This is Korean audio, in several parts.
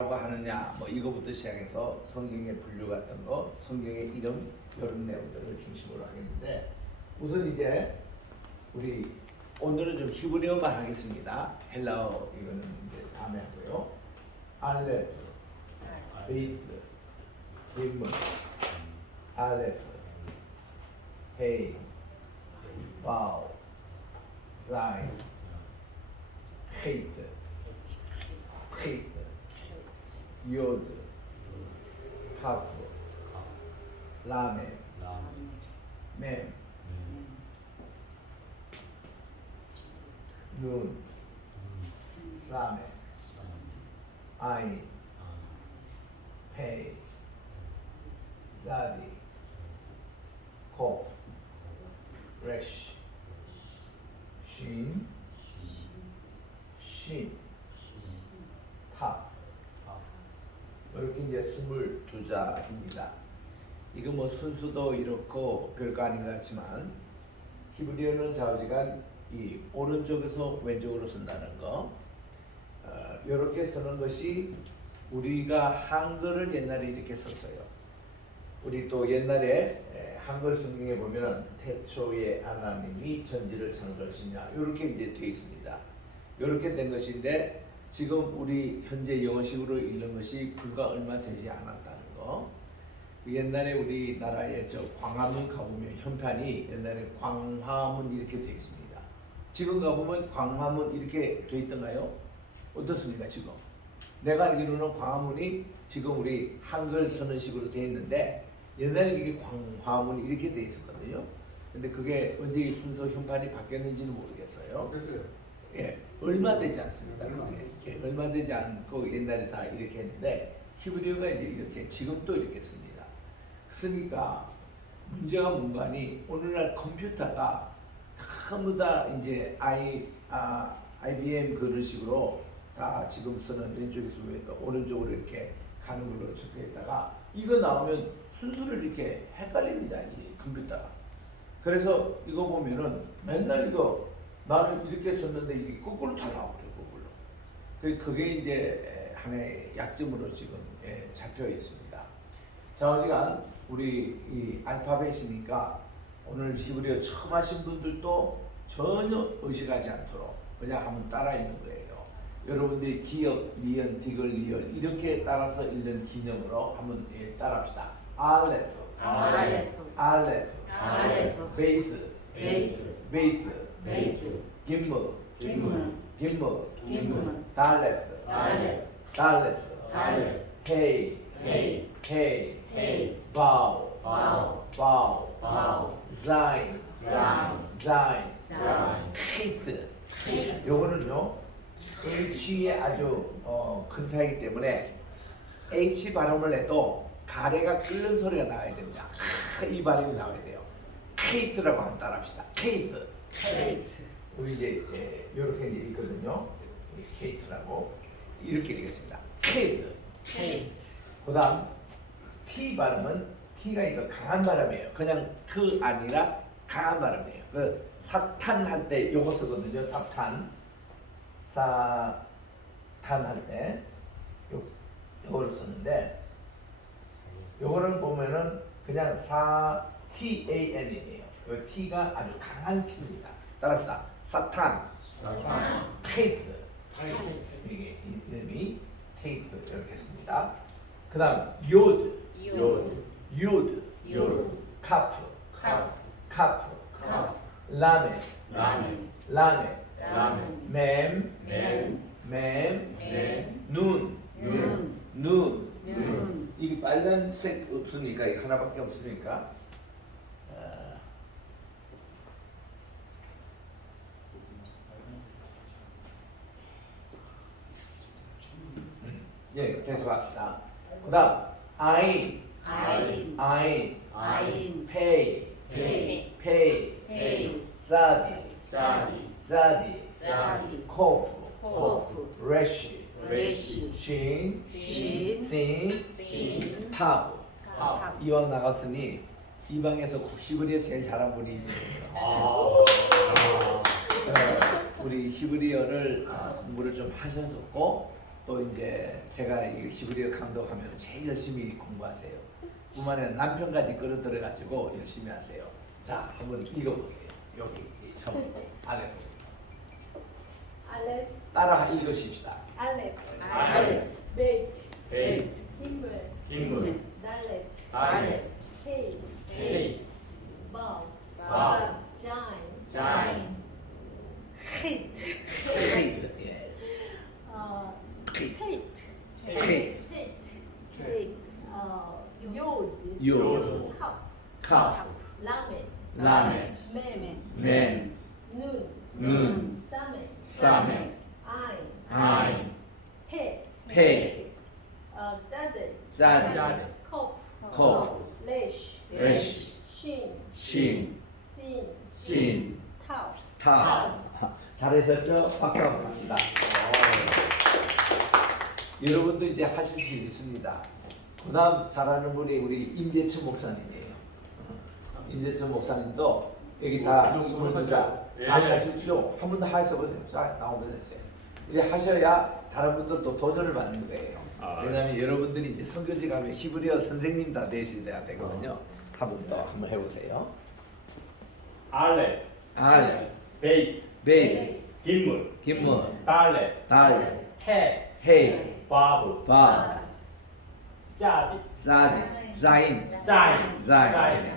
하느냐 뭐 이거부터 시작해서 성경의 분류 같은 거, 성경의 이름 이런 내용들을 중심으로 하겠는데, 우선 이제 우리 오늘은 좀 히브리어만 하겠습니다. 헬라어 이거는 이제 다음에 하고요. 알레프, 베이스, 림문, 알레프, 헤이, 바우, 자인, 헤이트, 헤이트, 요드, 카프, 라멘, 멤, 눈, 사메, 아인, 페이, 자디, 코프, 레쉬, 쉰, 탑. 이렇게 이제 22자입니다. 이거 뭐 순수도 이렇고 별거 아닌 것 같지만, 히브리어는 좌우지간 이 오른쪽에서 왼쪽으로 쓴다는 거, 이렇게 쓰는 것이 우리가 한글을 옛날에 이렇게 썼어요. 우리 또 옛날에 한글 성경에 보면은 태초에 하나님이 천지를 창조하시냐 이렇게 이제 되어 있습니다. 이렇게 된 것인데, 지금 우리 현재 영어식으로 읽는 것이 불과 얼마 되지 않았다는 거. 옛날에 우리나라에 저 광화문 가보면 현판이 옛날에 광화문 이렇게 되어 있습니다. 지금 가보면 광화문 이렇게 되어 있던가요? 어떻습니까 지금? 내가 알기로는 광화문이 지금 우리 한글 쓰는 식으로 되어 있는데, 옛날에 이게 광화문이 이렇게 되어 있었거든요. 근데 그게 언제 순서 현판이 바뀌었는지는 모르겠어요. 그래서요. 예, 얼마 되지 않습니다. 그게 얼마 되지 않고 옛날에 다 이렇게 했는데, 히브리어가 이제 이렇게 지금 또 이렇게 씁니다. 그러니까 문제가 뭔가니, 오늘날 컴퓨터가 전부 다 이제 IBM 그런 식으로 다 지금 쓰는 왼쪽에서 오른쪽으로 이렇게 가는 걸로 적혀 있다가, 이거 나오면 순서를 이렇게 헷갈립니다, 이 컴퓨터가. 그래서 이거 보면은 맨날 이거 나는 이렇게 썼는데 이게 거꾸로 다 나오더라고요, 거꾸로. 그게 이제 하나의 약점으로 지금 잡혀 있습니다. 자, 어지간 우리 이 알파벳이니까 오늘 히브리어 처음 하신 분들도 전혀 의식하지 않도록 그냥 한번 따라 읽는 거예요. 여러분들이 기역, 니은, 디귿, 리을 이렇게 따라서 읽는 기념으로 한번 따라합시다. 알레프, 알레프, 베이스, 김무, 달레스, 헤이, 바우, 자인, 히트. 요거는요, H의 아주 큰 차이기 때문에 H 발음을 해도 가래가 끓는 소리가 나와야 됩니다. 이 발음이 나와야 돼요. 케이트라고 한번 따라합시다. 케이트. 우리 이제 이렇게 이제 있거든요. 케이트라고 이렇게 읽겠습니다. 케이트. 그다음 T 발음은, T가 이거 강한 발음이에요. 그냥 트 아니라 강한 발음이에요. 그 사탄 할 때 요거 쓰거든요. 사탄 할 때 요거를 쓰는데, 요거를 보면은 그냥 TAN이에요. 그 T가 아주 강한 T입니다. 따라합시다. 사탄, 테이스. 이게 이름이 테이스 이렇게 했습니다. 그 다음 요드, 카프, 라멘, 눈. 이게 빨간색 없으니까, 이게 하나밖에 없으니까. 예, 계속합시다. 그 다음 아인, 페이, 자디, 코프, 레쉬, 쉰, 탑. 이왕 나갔으니 이 방에서 히브리어 제일 잘한 분이 있거든요. 우리 히브리어를 공부를 좀 하셨었고, 또 이제 제가 이 히브리어 감독하면 제일 열심히 공부하세요. 뿐만 아니라 남편까지 끌어들여가지고 열심히 하세요. 자, 한번 읽어보세요. 여기 처음 알렙. 알렙, 따라 읽으십시다. 알렙, 알렙, 베이트, 베이트, 힘을, 힘을, 달렙, 달렙, 헤이, 헤이, 바우, 바우, 자인, 자인, 히트, 헤이트. 예. 테이트, 헤이트. 테이트, 요드, 요드. 컵, 카. 라멘, 라멘. 맴, 멘. 눈, 눈. 사멘, 사멘. 아인, 아인. 페, 페. 짜드, 짜드. 짜드, 컵, 컵. 레쉬, 레쉬. 신, 신. 신. 타우, 타. 잘하셨죠? 박수 한번 합시다. 여러분도 이제 하실 수 있습니다. 그 다음 잘하는 분이 우리 임재춘 목사님이에요. 임재춘 목사님도 여기 다 22자 다 하십시오. 한 번 더 하셔 보세요. 자, 나오면 됐어요. 이렇게 하셔야 다른 분들도 도전을 받는 거예요. 왜냐하면 여러분들이 이제 선교지 가면 히브리어 선생님 다 되셔야 되거든요. 한 번 더 한번 해보세요. 알렙, 알, 베이트, 베이, 힘을, 김문, 달렙, 달, 헤, 헤이, 바브, 바, 짜디, 사지, 자인, 자인, 자인,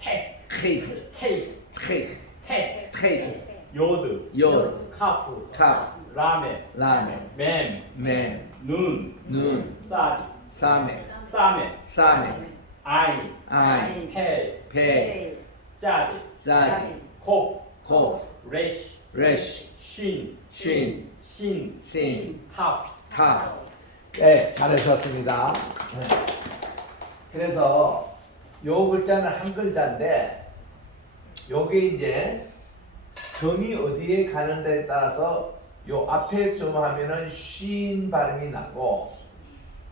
테, 케이트, 케이, 케이트, 테, 케이트, 요드, 요, 카프, 카, 라멘, 라멘, 맴, 맨, 눈, 눈, 사디, 사메, 사멘, 사메, 아인, 아이, 페, 페, 짜디, 자디, 코, 코, 레시, 레시, 쉰, 쉰, 신, 신, 탑, 타. 네, 잘하셨습니다. 네. 그래서 요 글자는 한 글자인데 요게 이제 점이 어디에 가는데에 따라서 요 앞에 점 하면은 쉰 발음이 나고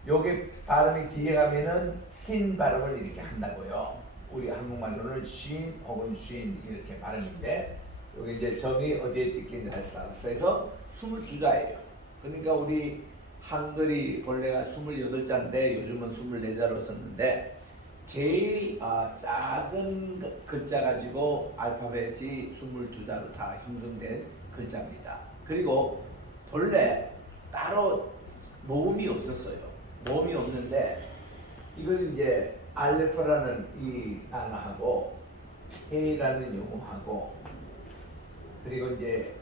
요게 발음이 뒤에 가면은 신 발음을 이렇게 한다고요. 우리 한국말로는 쉰 혹은 쉰 이렇게 발음인데 여기 이제 점이 어디에 찍히는지 해서 22자예요. 그러니까 우리 한글이 본래가 28자인데 요즘은 24자로 썼는데 제일 작은 글자 가지고 알파벳이 22자로 다 형성된 글자입니다. 그리고 본래 따로 모음이 없었어요. 모음이 없는데 이걸 이제 알레프라는 이 단어하고 헤이라는 용어하고 그리고 이제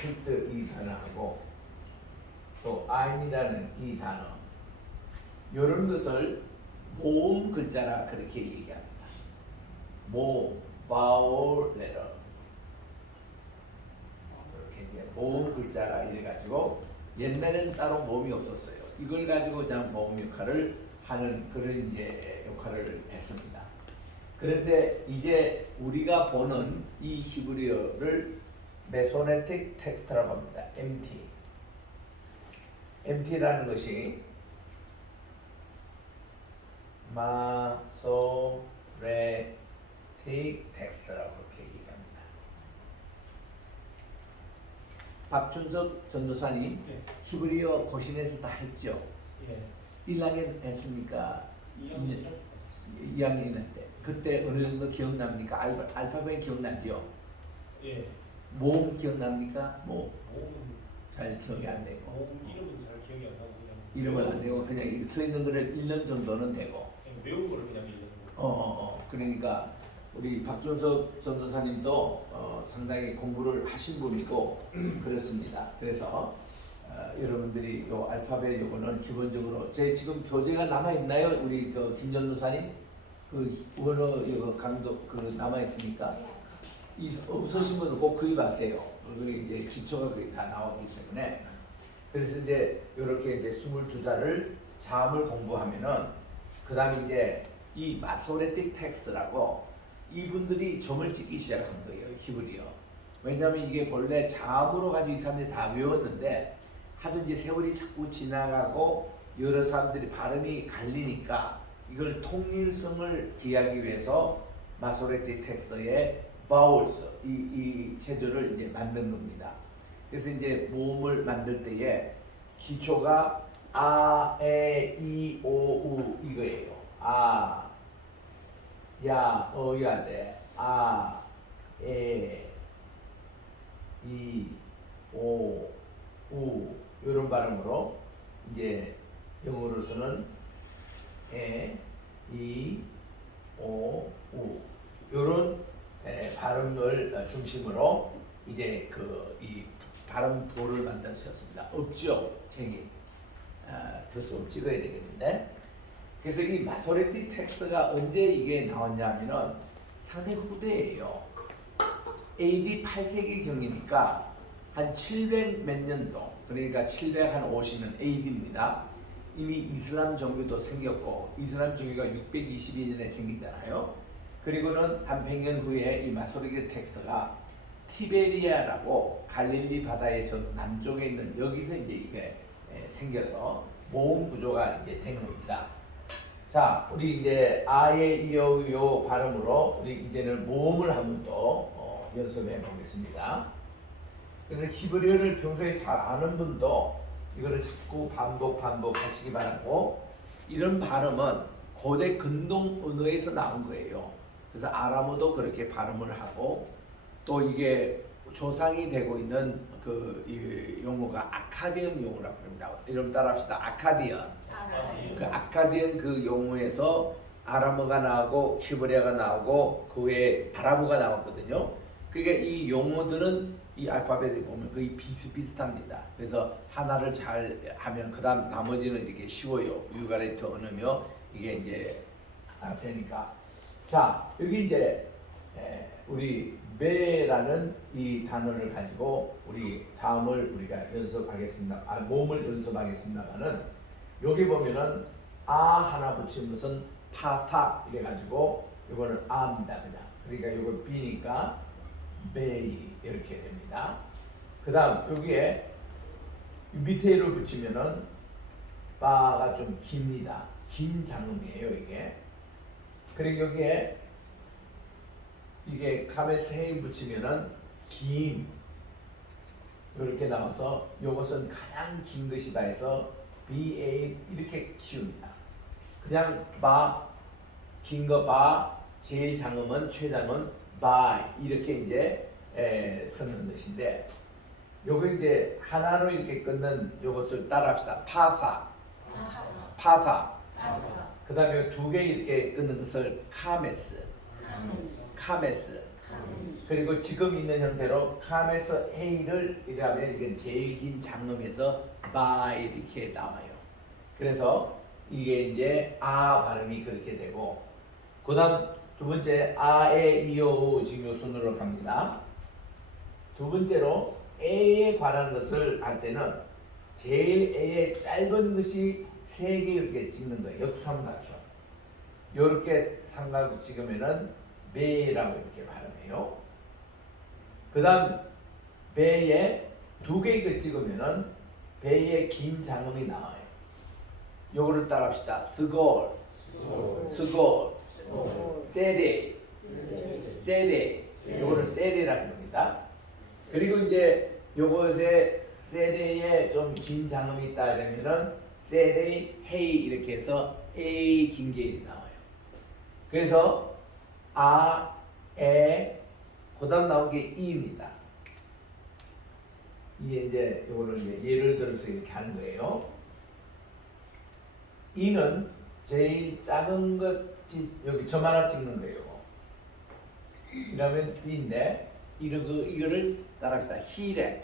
히트 이 단어하고 또 아인이라는 이 단어 이런 것을 모음 글자라 그렇게 얘기합니다. vowel letter 이렇게 이제 모음 글자라 이래가지고 옛날에는 따로 모음이 없었어요. 이걸 가지고 그냥 모음 역할을 하는 그런 이제 역할을 했습니다. 그런데 이제 우리가 보는 이 히브리어를 메소네틱 텍스트라고 합니다. MT. MT라는 것이 마소레틱 텍스트라고 그렇게 얘기합니다. 박준석 전도사님 예. 히브리어 고신에서 다 했죠? 예. 1학년 했습니까? 2학년 2학년 때 그때 어느 정도 기억납니까? 알파벳 기억나지요? 예. 모음 기억납니까? 모음 모음, 잘 기억이 안 되고 모음 이름은 잘 기억이 안 나고 그냥 이름은 안 되고 그냥 써 있는 거를 1년 정도는 되고 그냥 외운 거를 그냥 읽는 거. 그러니까 우리 박준석 전도사님도 상당히 공부를 하신 분이고 그렇습니다. 그래서 여러분들이 요 알파벳 요거는 기본적으로 제 지금 교재가 남아 있나요? 우리 그 김 전도사님 그 원어 이거 강도 그 남아 있습니까? 없으신 분은 꼭 구입하세요. 그게 이제 기초가 거의 다 나오기 때문에 그래서 이제 이렇게 이제 22자를 자음을 공부하면은 그 다음에 이제 이 마소레틱 텍스트라고 이분들이 점을 찍기 시작한 거예요. 히브리어. 왜냐하면 이게 본래 자음으로 가지고 이 사람들이 다 외웠는데 하든지 세월이 자꾸 지나가고 여러 사람들이 발음이 갈리니까 이걸 통일성을 기하기 위해서 마소레틱 텍스트에 vowels 이 체조를 이제 만든 겁니다. 그래서 이제 모음을 만들 때에 기초가 아, 에, 이, 오, 우 이거예요. 아, 야, 어야 돼. 아, 에, 이, 오, 우 이런 발음으로 이제 영어로서는 에, 이, 오, 우 이런 발음을 중심으로 이제 이 발음도를 만드셨습니다. 없죠 책이. 더 좀 찍어야 되겠는데. 그래서 이 마소레티 텍스트가 언제 이게 나왔냐면은 상당히 후대예요. AD 8세기 경이니까 한 700 몇 년도, 그러니까 750년 AD입니다. 이미 이슬람 종교도 생겼고, 이슬람 종교가 622년에 생기잖아요. 그리고는 한 100년 후에 이 마소레티 텍스트가 티베리아라고 갈릴리 바다의 저 남쪽에 있는 여기서 이제 이게 생겨서 모음 구조가 이제 된 겁니다. 자, 우리 이제 아예 이어요 발음으로 우리 이제는 모음을 한번 더 연습해 보겠습니다. 그래서 히브리어를 평소에 잘 아는 분도 이거를 자꾸 반복하시기 바라고, 이런 발음은 고대 근동 언어에서 나온 거예요. 그래서 아람어도 그렇게 발음을 하고, 또 이게 조상이 되고 있는 이 용어가 아카디언 용어라고 합니다. 여러분 따라합시다. 아카디언. 그 아카디언 그 용어에서 아람어가 나오고 히브리어가 나오고 그 외에 아랍어가 나왔거든요. 그러니까 이 용어들은 이 알파벳에 보면 거의 비슷비슷합니다. 그래서 하나를 잘 하면 그다음 나머지는 이렇게 쉬워요. 유가레트 언어며 이게 이제 되니까. 자, 여기 이제 우리 매라는 이 단어를 가지고 우리 자음을 우리가 연습하겠습니다. 모음을 연습하겠습니다만은, 여기 보면은 아 하나 붙인 것은 파타 이래 가지고 이거는 아입니다. 그냥. 그러니까 이거 B니까 베이 이렇게 됩니다. 그 다음 여기에 밑에로 붙이면은 바가 좀 깁니다. 긴 장음이에요 이게. 그리고 여기에 이게 카메세이 붙이면은 긴 이렇게 나와서 이것은 가장 긴 것이다 해서 BA 이렇게 키웁니다. 그냥 바, 긴 거 바, 제일 장음은 최장은 바이 이렇게 이제 쓰는 것인데, 요거 이제 하나로 이렇게 끊는 요것을 따라합시다. 파사. 그 다음에 두 개 이렇게 끊는 것을 카메스. 그리고 지금 있는 형태로 카메스 A를 이렇게 하면 이건 제일 긴 장음에서 바 이렇게 나와요. 그래서 이게 이제 아 발음이 그렇게 되고, 그 다음 두 번째 아에 이오 지금 요 순으로 갑니다. 두 번째로 A에 관한 것을 할 때는 제일 A의 짧은 것이 세 개 이렇게 찍는 거예요. 역삼각형. 이렇게 삼각을 찍으면은 베라고 이렇게 발음해요. 그 다음 베에 두 개 이거 찍으면은 베의 긴 장음이 나와요. 요거를 따라합시다. 스골, 세레. 요거를 세레라고 합니다. 그리고 이제 요것에 세레에 좀 긴 장음이 있다 이러면은 세레 헤이 이렇게 해서 A 긴 게 나와요. 그래서 아, 에, 그 다음 나온 게 이입니다. 이게 이제 요거를 이제 예를 들어서 이렇게 하는 거예요. 이는 제일 작은 것이 여기 점 하나 찍는 거예요. 이러면 이인데 이거를 따라합시다. 히렉.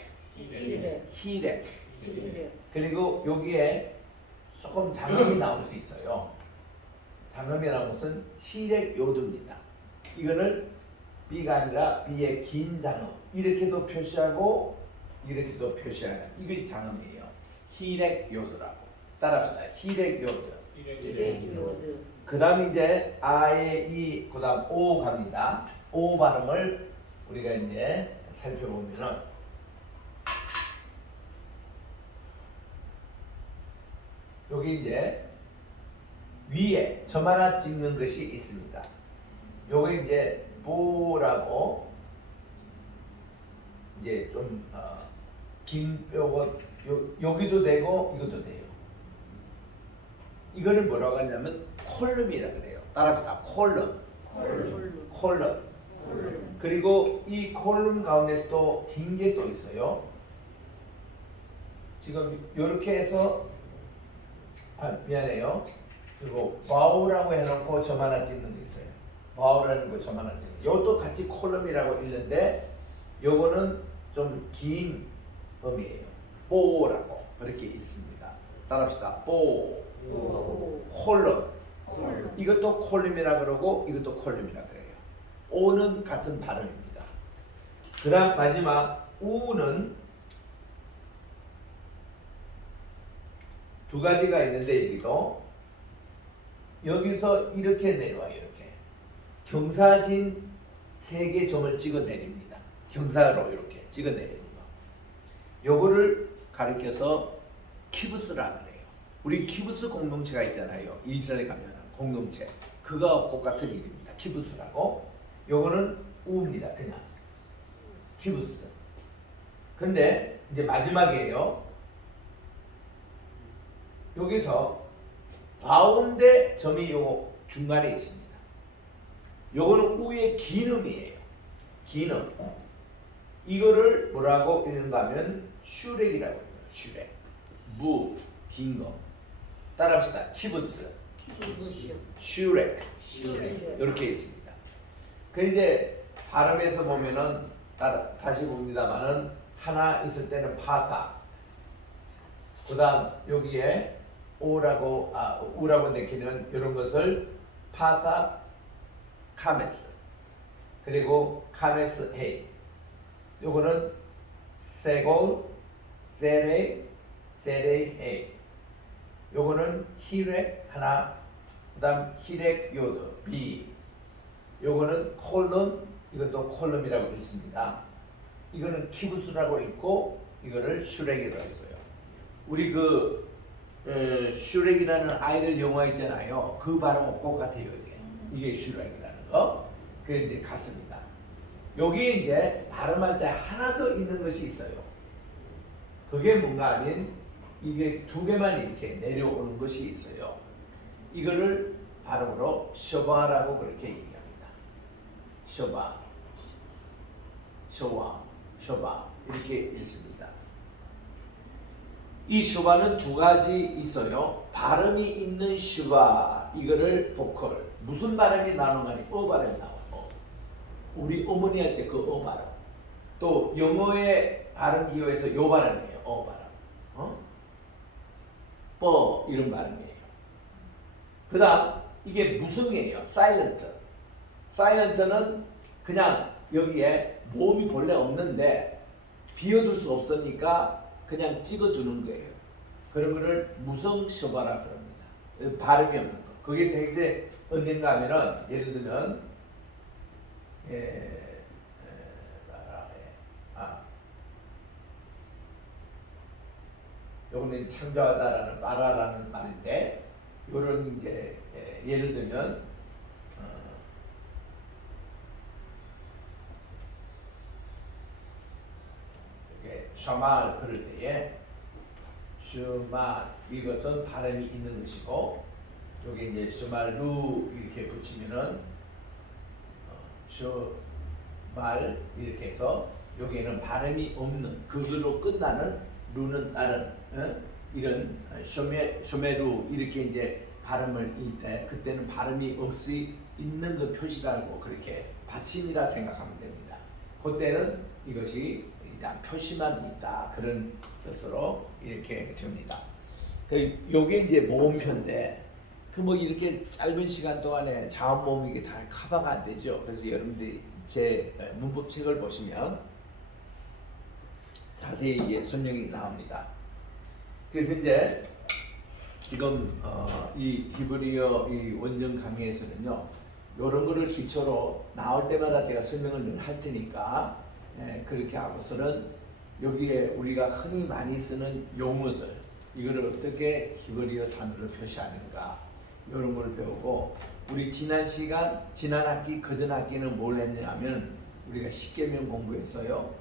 그리고 여기에 조금 장음이 나올 수 있어요. 장음이라는 것은 히렉 요드입니다. 이거를 B가 아니라 B의 긴 장음 이렇게도 표시하고 이렇게도 표시하는 이것이 장음이에요. 히렉 요드라고 따라합시다. 히렉 요드. 그 다음 이제 아의 이, 그 다음 오 갑니다. 오 발음을 우리가 이제 살펴보면은 여기 이제 위에 점 하나 찍는 것이 있습니다. 요거 이제 보라고 이제 좀 긴 요거 여기도 되고 이것도 돼요. 이거를 뭐라고 하냐면 콜럼이라 그래요. 따라합시다. 콜럼. 콜럼. 그리고 이 콜럼 가운데서도 긴 게 또 있어요. 지금 이렇게 해서 미안해요. 그리고 바우라고 해놓고 점 하나 찍는 게 있어요. 바우라는 거 점 하나 찍는. 이것도 같이 콜럼이라고 읽는데 요거는 좀 긴 음이에요. 뽀라고 그렇게 읽습니다. 따라합시다. 뽀. 콜럼. 이것도 콜럼이라 그러고 이것도 콜럼이라 그래요. 오는 같은 발음입니다. 그다음 마지막 우는 두 가지가 있는데 여기서 이렇게 내려와요. 이렇게 경사진 3개 점을 찍어 내립니다. 경사로 이렇게 찍어 내리는 거. 요거를 가리켜서 키부스라 그래요. 우리 키부스 공동체가 있잖아요. 이스라엘에 가면 공동체. 그거와 똑같은 일입니다. 키부스라고. 요거는 우입니다. 그냥 키부스. 근데 이제 마지막이에요. 여기서 가운데 점이 요 중간에 있습니다. 요거는 우의 기음이에요. 기음. 이거를 뭐라고 읽는가 하면 슈렉이라고 해요. 슈렉. 무, 긴 거. 따라합시다. 키부스. 슈렉. 이렇게 있습니다. 그 이제 발음에서 보면은 다시 봅니다만은 하나 있을 때는 파사. 그다음 여기에 우라고 내키는 이런 것을 파사 카메스. 그리고 카메스 헤이. 요거는 세골 세레 헤이. 요거는 히렉 하나. 그다음 히렉 요드 비. 요거는 콜럼. 이것도 콜럼이라고 읽습니다. 이거는 키부스라고 읽고 이거를 슈렉이라고 읽어요. 우리 슈렉이라는 아이들 영화 있잖아요. 그 발음은 똑같아요. 이게 슈렉이라는 거. 그게 이제 같습니다. 여기에 이제 발음할 때 하나 더 있는 것이 있어요. 그게 뭔가 하면 이게 2개만 이렇게 내려오는 것이 있어요. 이거를 발음으로 셔바라고 그렇게 얘기합니다. 셔바 이렇게 읽습니다. 이 슈바는 2가지 있어요. 발음이 있는 슈바, 이거를 보컬. 무슨 발음이 나오는가 하니 발음이 나와요. 우리 어머니 할 때 그 발음. 또 영어의 발음 기호에서 요 발음이에요. 발음. 이런 발음이에요. 그 다음 이게 무성이에요. 사일런트는 그냥 여기에 모음이 본래 없는데 비워둘 수 없으니까 그냥 찍어두는 거예요. 그런 거를 무성 셔바라 그럽니다. 발음이 없는 거. 그게 되게 언젠가 하면은 예를 들면 요거는 창조하다라는 마라라는 말인데 요런 이제 예를 들면 샤말 그럴 때에 슈말 이것은 발음이 있는 것이고 여기 이제 슈말루 이렇게 붙이면은 슈말 이렇게 해서 여기에는 발음이 없는 그걸로 끝나는 루는 다른 이런 쇼메루 이렇게 이제 발음을 이때 그때는 발음이 없이 있는 그 표시라고 그렇게 받침이라 생각하면 됩니다. 그때는 이것이 일단 표시만 있다 그런 것으로 이렇게 됩니다. 요게 이제 모음표인데 그 뭐 이렇게 짧은 시간 동안에 자음 모음이 이게 다 커버가 안 되죠. 그래서 여러분들이 제 문법책을 보시면 자세히 이게 설명이 나옵니다. 그래서 이제 지금 이 히브리어 이 원정 강의에서는요 이런 거를 기초로 나올 때마다 제가 설명을 늘 할 테니까 그렇게 하고서는 여기에 우리가 흔히 많이 쓰는 용어들 이거를 어떻게 히브리어 단어로 표시하는가 이런 걸 배우고 우리 지난 시간 지난 학기 그전 학기는 뭘 했냐면 우리가 십계명 공부했어요.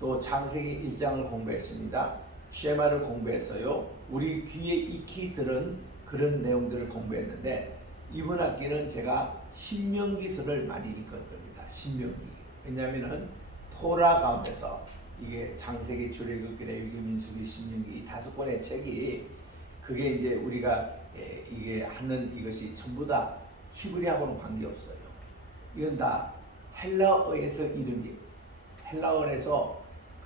또 창세기 1장을 공부했습니다. 쉐마를 공부했어요. 우리 귀에 익히 들은 그런 내용들을 공부했는데 이번 학기는 제가 신명기서를 많이 읽을 겁니다. 신명기. 왜냐하면은 토라 가운데서 이게 창세기, 출애굽기, 레위기, 민수기, 신명기 이 5권의 책이 그게 이제 우리가 이게 하는 이것이 전부 다 히브리하고는 관계없어요. 이건 다 헬라어에서 이름이 헬라어에서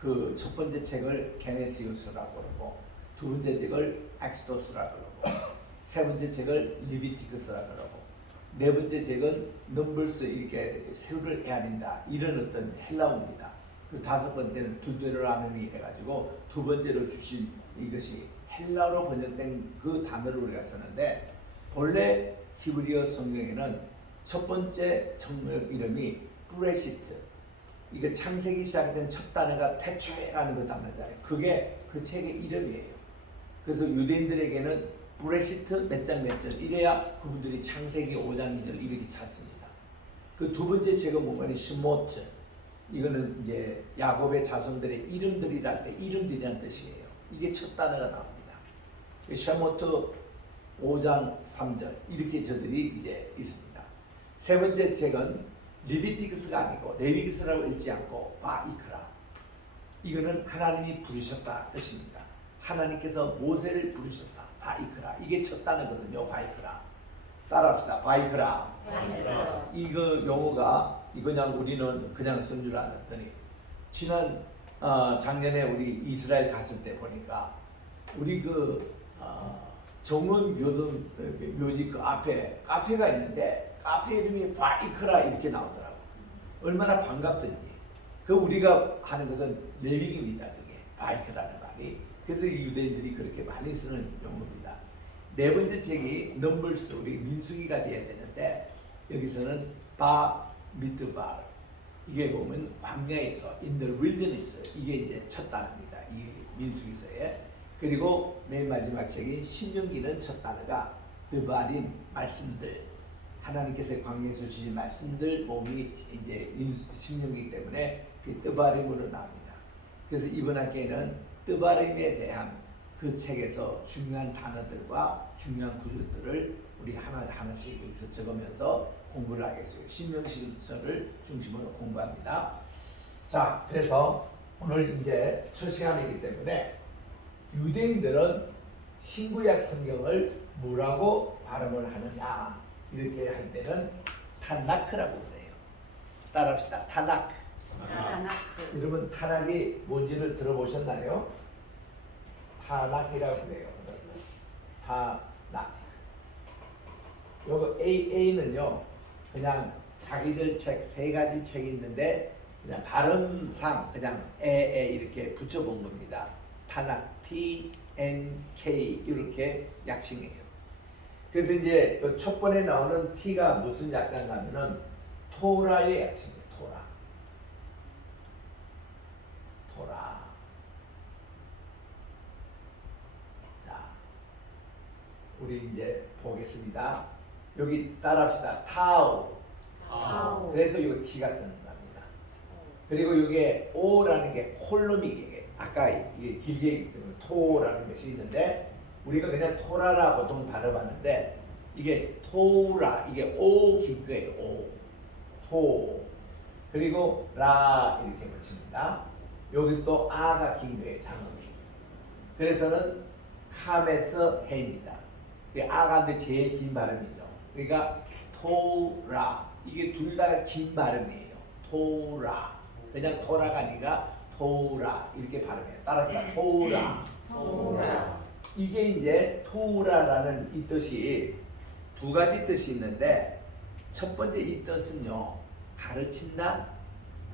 그 첫 번째 책을 게네시우스라고 그러고 두 번째 책을 엑스도스라고 그러고 세 번째 책을 리비티크스라고 그러고 네 번째 책은 넘버스 이렇게 세월을 헤아린다 이런 어떤 헬라어입니다. 그 다섯 번째는 두데로라노미 해가지고 두 번째로 주신 이것이 헬라어로 번역된 그 단어를 우리가 쓰는데 본래 히브리어 성경에는 첫 번째 성경 이름이 브레시트. 이거 창세기 시작된 첫 단어가 태초에라는 그 단어잖아요. 그게 그 책의 이름이에요. 그래서 유대인들에게는 브레시트 몇 장 몇 절 이래야 그분들이 창세기 5장 2절 이렇게 찾습니다. 그 두 번째 책은 뭐냐면 시모트. 이거는 이제 야곱의 자손들의 이름들이랄 때 이름들이라는 뜻이에요. 이게 첫 단어가 나옵니다. 시모트 5장 3절 이렇게 저들이 이제 있습니다. 세 번째 책은 리비티크스가 아니고 레위기스라고 읽지 않고 바이크라. 이거는 하나님이 부르셨다 뜻입니다. 하나님께서 모세를 부르셨다. 바이크라. 이게 첫 단어거든요. 바이크라. 따라합시다. 바이크라. 이거 용어가 그냥 우리는 그냥 쓴 줄 알았더니 지난 작년에 우리 이스라엘 갔을 때 보니까 우리 정원 묘지 그 앞에 카페가 있는데 카페 이름이 바이크라 이렇게 나오더라고. 얼마나 반갑든지. 그 우리가 하는 것은 레위기입니다. 그게 바이크라는 말이. 그래서 유대인들이 그렇게 많이 쓰는 용어입니다. 네 번째 책이 넘버스 우리 민수기가 돼야 되는데 여기서는 바 미드바 이게 보면 광야에서 in the wilderness 이게 이제 첫 단어입니다. 이 민수기서에. 그리고 맨 마지막 책인 신명기는 첫 단어가 드바림 말씀들. 하나님께서 광야에서 주신 말씀들 몸이 이제 신명기이기 때문에 그 드바림으로 나옵니다. 그래서 이번 학기에는 드바림에 대한 그 책에서 중요한 단어들과 중요한 구절들을 우리 하나씩 여기서 적으면서 공부를 하겠어요. 신명기서를 중심으로 공부합니다. 자, 그래서 오늘 이제 첫 시간이기 때문에 유대인들은 신구약 성경을 뭐라고 발음을 하느냐 이렇게 할 때는 타나크라고 그래요. 따라합시다. 타나크. 여러분 타락이 뭔지를 들어보셨나요? 타락이라고 그래요. 타락. 요거 A는요 그냥 자기들 책 3가지 책이 있는데 그냥 발음상 그냥 에 이렇게 붙여본 겁니다. 타락 TNK 이렇게 약칭해요. 그래서 이제 첫 번에 나오는 T가 무슨 약자냐면은 토라의 약칭이에요. 토라. 자, 우리 이제 보겠습니다. 여기 따라합시다. 타오. 그래서 이거 T가 뜨는 겁니다. 그리고 이게 O라는 게 콜롬이 아까 이게 길게 읽지만 토라는 것이 있는데 우리가 그냥 토라라 보통 발음하는데 이게 토라 이게 오 긴 거예요. 오. 토. 그리고 라 이렇게 붙입니다. 여기서 또 아가 긴 거예요. 장음이. 그래서는 카메스 해입니다. 아가인데 제일 긴 발음이죠. 그러니까 토라 이게 둘 다 긴 발음이에요. 토라 그냥 토라가 아니라 토라 이렇게 발음해요. 따라합니다. 토라. 이게 이제 토라라는 이 뜻이 2가지 뜻이 있는데 첫 번째 이 뜻은요 가르친다,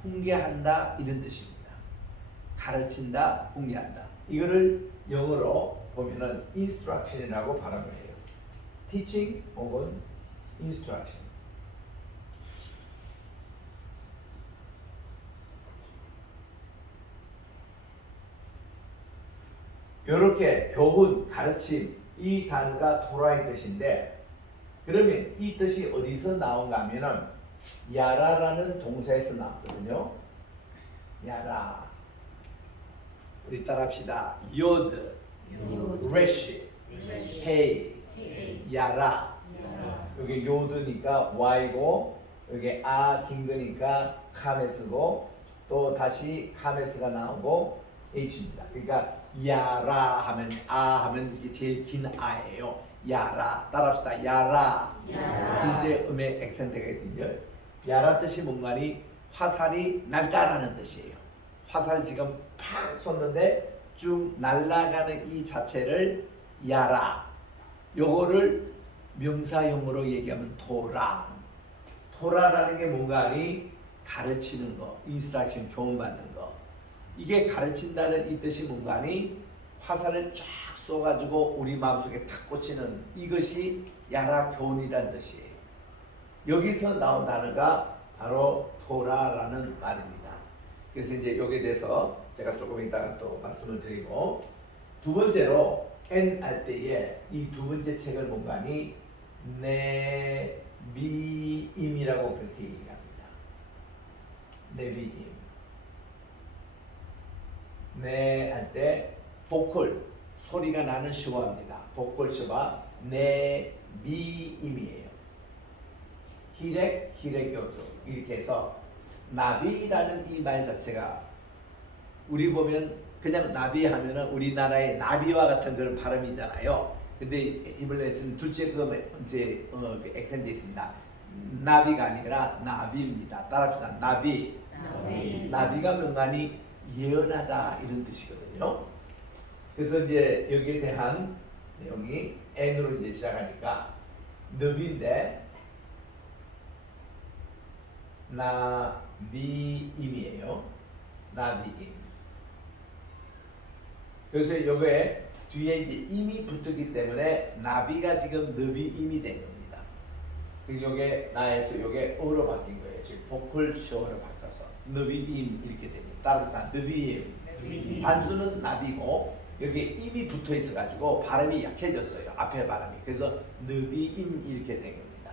훈계한다 이런 뜻입니다. 가르친다, 훈계한다. 이거를 영어로 보면은 instruction이라고 발음을 해요. teaching 혹은 instruction. 이렇게 교훈, 가르침 이 단어가 토라의 뜻인데 그러면 이 뜻이 어디서 나온가 하면은 야라라는 동사에서 나왔거든요. 야라. 우리 따라합시다. 요드, 레시, 헤이, 야라. 여기 요드니까 Y고 여기 긴 거니까 카메스고 또 다시 카메스가 나오고 H입니다. 그러니까 야라 하면 하면 이게 제일 긴 아예요. 야라. 따라합시다. 야라. 둘째 음의 액센트가 있거든요. 야라 뜻이 뭔가니 화살이 날다라는 뜻이에요. 화살 지금 팍 쏘는데 쭉 날아가는 이 자체를 야라. 요거를 명사형으로 얘기하면 토라. 토라라는 게 뭔가니 가르치는 거, 인스트럭션 교훈받는 거. 이게 가르친다는 이 뜻이 뭔가니 화살을 쫙 쏘가지고 우리 마음속에 탁 꽂히는 이것이 야라 교훈이라는 뜻이에요. 여기서 나온 단어가 바로 토라라는 말입니다. 그래서 이제 여기에 대해서 제가 조금 이따가 또 말씀을 드리고 두 번째로 N 할 때에 이 두 번째 책을 뭔가니 네비임이라고 그렇게 얘기합니다. 네비임. 네 할 때 보컬 소리가 나는 슈바입니다. 보컬 슈바 네비임이에요. 히렉 요소 이렇게 해서 나비라는 이 말 자체가 우리 보면 그냥 나비 하면은 우리나라의 나비와 같은 그런 발음이잖아요. 근데 이블레스는 둘째 그 액센트 있습니다. 나비가 아니라 나비입니다. 따라합시다. 나비. 나비가 명간이 예언하다 이런 뜻이거든요. 그래서 이제 여기에 대한 내용이 N으로 이제 시작하니까 너비인데 나비임이에요. 나비임. 그래서 여기에 뒤에 이제 임이 붙었기 때문에 나비가 지금 너비임이 된 겁니다. 그리고 요게 나에서 요게 어로 바뀐 거예요. 지금 보컬 쇼로 바꿔서 너비임 이렇게 됩니다. 따라서 너비임. 단수는 나비고 여기 임이 붙어 있어 가지고 발음이 약해졌어요. 앞에 발음이. 그래서 너비임 이렇게 된 겁니다.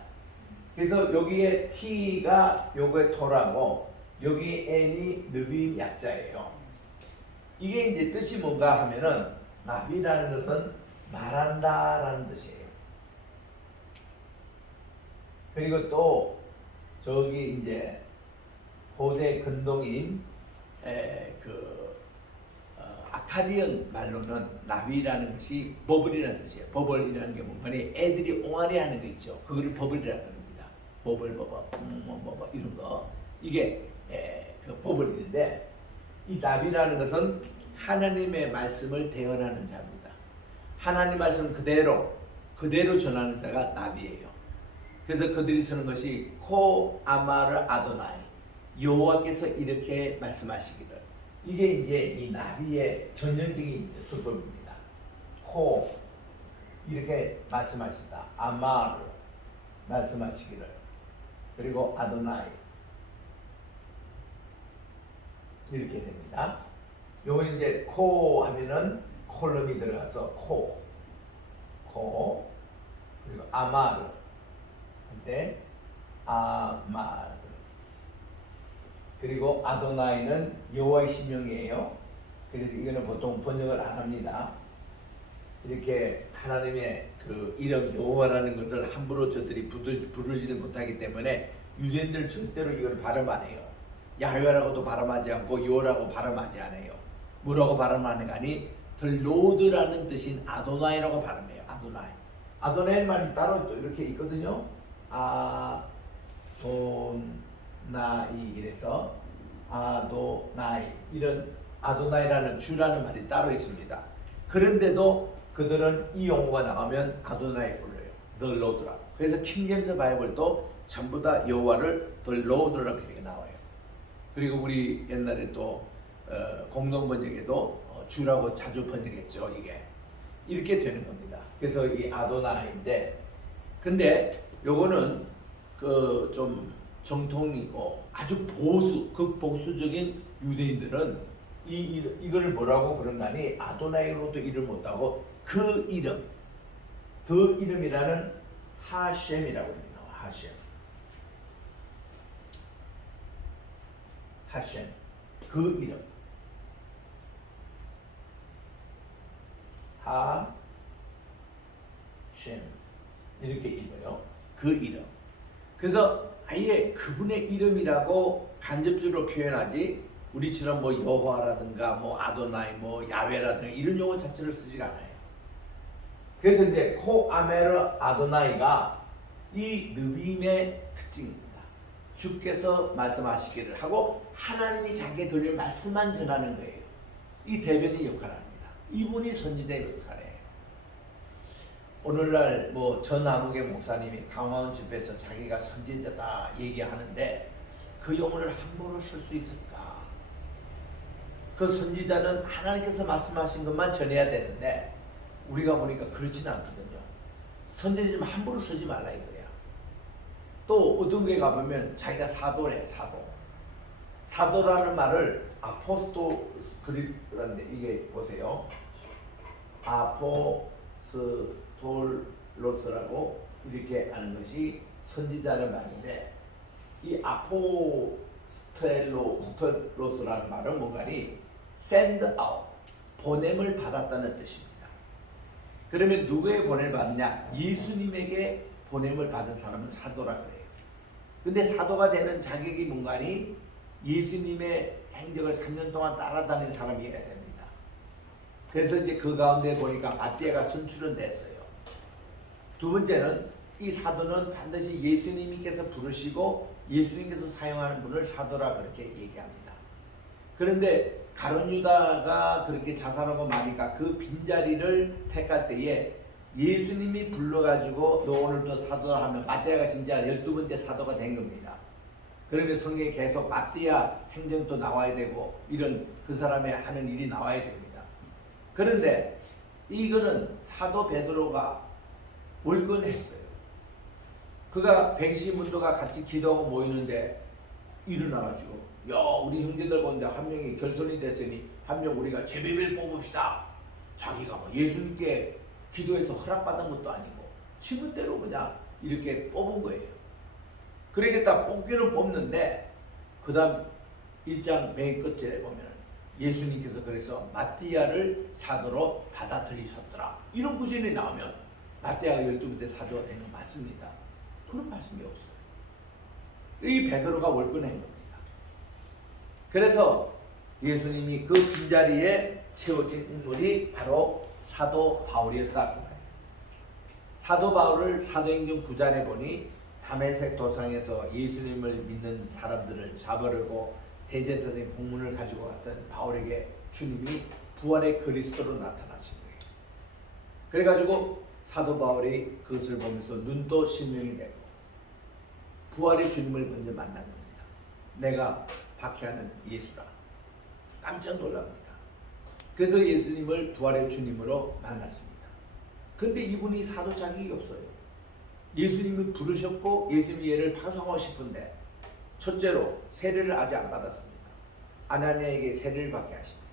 그래서 여기에 T가 요거의 토라고 여기 N이 너비임 약자예요. 이게 이제 뜻이 뭔가 하면은 나비라는 것은 말한다라는 뜻이에요. 그리고 또 저기 이제 고대 근동인 아카디언 말로는 나비라는 것이 버블이라는 뜻이에요. 버블이라는 게 뭔가니 애들이 옹알이 하는 거 있죠. 그거를 버블이라고 합니다. 버블 이런 거 이게 그 버블인데 이 나비라는 것은 하나님의 말씀을 대언하는 자입니다. 하나님 말씀 그대로 전하는 자가 나비예요. 그래서 그들이 쓰는 것이 코 아마르 아도나이 여호와께서 이렇게 말씀하시기를. 이게 이제 이 나비의 전형적인 수법입니다. 코 이렇게 말씀하신다. 아마르 말씀하시기를. 그리고 아도나이 이렇게 됩니다. 요건 이제 코 하면은 콜럼이 들어가서 코 그리고 아마르 근데 아마르 그리고 아도나이는 여호와의 신명이에요. 그래서 이거는 보통 번역을 안 합니다. 이렇게 하나님의 그 이름 여호와라는 것을 함부로 저들이 부르지를 못하기 때문에 유대인들 절대로 이걸 발음 안 해요. 야훼라고도 발음하지 않고 여호라고 발음하지 않아요. 뭐라고 발음하는가니 The Lord라는 뜻인 아도나이라고 발음해요. 아도나이 말이 따로 또 이렇게 있거든요. 아도나이 이래서 아도나이 이런 아도나이라는 주라는 말이 따로 있습니다. 그런데도 그들은 이 용어가 나오면 아도나이 불러요. The Lord라고. 그래서 킹제임스 바이블도 전부 다 여호와를 The Lord라고 이렇게 나와요. 그리고 우리 옛날에 또 공동 번역에도 주라고 자주 번역했죠. 이게 이렇게 되는 겁니다. 그래서 이 아도나이인데, 근데 요거는 그 좀 정통이고 아주 극보수적인 유대인들은 이거를 뭐라고 그런가니 아도나이로도 이름 못하고 그 이름, 그 이름이라는 하셴이라고 합니다. 하셴 그 이름. 하셴 이렇게 읽어요. 그 이름. 그래서 아예 그분의 이름이라고 간접적으로 표현하지 우리처럼 뭐 여호와라든가 뭐 아도나이 뭐 야훼라든가 이런 용어 자체를 쓰지가 않아요. 그래서 이제 코아메르 아도나이가 이 느빔의 특징입니다. 주께서 말씀하시기를 하고 하나님이 자기의 들릴 말씀만 전하는 거예요. 이 대변인 역할을 합니다. 이분이 선지자의 역할이에요. 오늘날 뭐 전아무개 목사님이 강화원 집에서 자기가 선지자다 얘기하는데 그 용어를 함부로 쓸 수 있을까? 그 선지자는 하나님께서 말씀하신 것만 전해야 되는데 우리가 보니까 그렇지는 않거든요. 선지자 함부로 쓰지 말라 이거야. 또 어떤 게 가보면 자기가 사도래 사도. 사도라는 말을 아포스톨이라는데 이게 보세요. 아포스톨로스라고 이렇게 하는 것이 선지자는 말인데 이 아포스텔로스라는 말은 뭔가니 send out 보냄을 받았다는 뜻입니다. 그러면 누구의 보냄을 받느냐? 예수님에게 보냄을 받은 사람은 사도라 그래요. 근데 사도가 되는 자격이 뭔가니 예수님의 행적을 3년 동안 따라다닌 사람이어야 됩니다. 그래서 이제 그 가운데 보니까 마띠아가 선출은 됐어요. 두 번째는 이 사도는 반드시 예수님께서 부르시고 예수님께서 사용하는 분을 사도라 그렇게 얘기합니다. 그런데 가룟 유다가 그렇게 자살하고 마니까 그 빈자리를 택할 때에 예수님이 불러가지고 너 오늘도 사도다 하면 마띠아가 진짜 12번째 사도가 된 겁니다. 그러면 성경에 계속 마띠아 행정도 나와야 되고 이런 그 사람의 하는 일이 나와야 됩니다. 그런데 이거는 사도 베드로가 월권했어요. 그가 백시문도가 같이 기도하고 모이는데 일어나가지고 야 우리 형제들 가운데 한 명이 결손이 됐으니 한 명 우리가 제비를 뽑읍시다. 자기가 뭐 예수님께 기도해서 허락받은 것도 아니고 지금대로 그냥 이렇게 뽑은 거예요. 그러겠다 뽑기는 뽑는데 그 다음 1장 맨 끝에 보면 예수님께서 그래서 마띠아를 사도로 받아들이셨더라. 이런 구절이 나오면 마띠아가 12번째 사도가 된 건 맞습니다. 그런 말씀이 없어요. 이 베드로가 월권한 겁니다. 그래서 예수님이 그 빈자리에 채워진 인물이 바로 사도 바울이었다. 사도 바울을 사도행전 9장에 보니 다메섹 도상에서 예수님을 믿는 사람들을 잡으려고 대제사장의 공문을 가지고 왔던 바울에게 주님이 부활의 그리스도로 나타나신 거예요. 그래가지고 사도 바울이 그것을 보면서 눈도 신명이 되고 부활의 주님을 먼저 만난 겁니다. 내가 박해하는 예수라. 깜짝 놀랍니다. 그래서 예수님을 부활의 주님으로 만났습니다. 근데 이분이 사도 자격이 없어요. 예수님이 부르셨고 예수님이 얘를 파송하고 싶은데 첫째로 세례를 아직 안 받았습니다. 아나니아에게 세례를 받게 하십니다.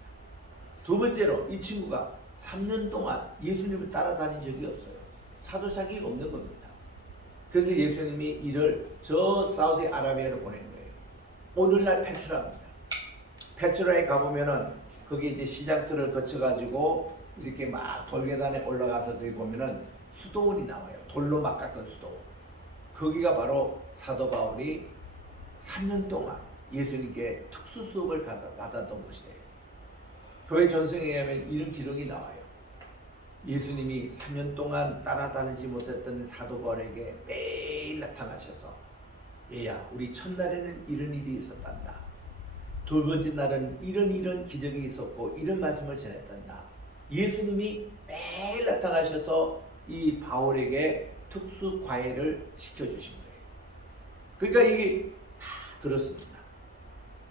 두 번째로 이 친구가 3년 동안 예수님을 따라다닌 적이 없어요. 사도 자격이 없는 겁니다. 그래서 예수님이 이를 저 사우디아라비아로 보낸 거예요. 오늘날 페트라입니다. 페트라에 가보면은 거기 이제 시장터를 거쳐가지고 이렇게 막 돌계단에 올라가서 거기 보면은 수도원이 나와요. 돌로 막 깎은 수도원. 거기가 바로 사도 바울이 3년 동안 예수님께 특수 수업을 받았던 곳이에요. 교회 전승에 의하면 이런 기록이 나와요. 예수님이 3년 동안 따라다니지 못했던 사도 바울에게 매일 나타나셔서 얘야 우리 첫날에는 이런 일이 있었단다. 두 번째 날은 이런 기적이 있었고 이런 말씀을 전했단다. 예수님이 매일 나타나셔서 이 바울에게 특수 과외를 시켜주신 거예요. 그러니까 이게 다 들었습니다.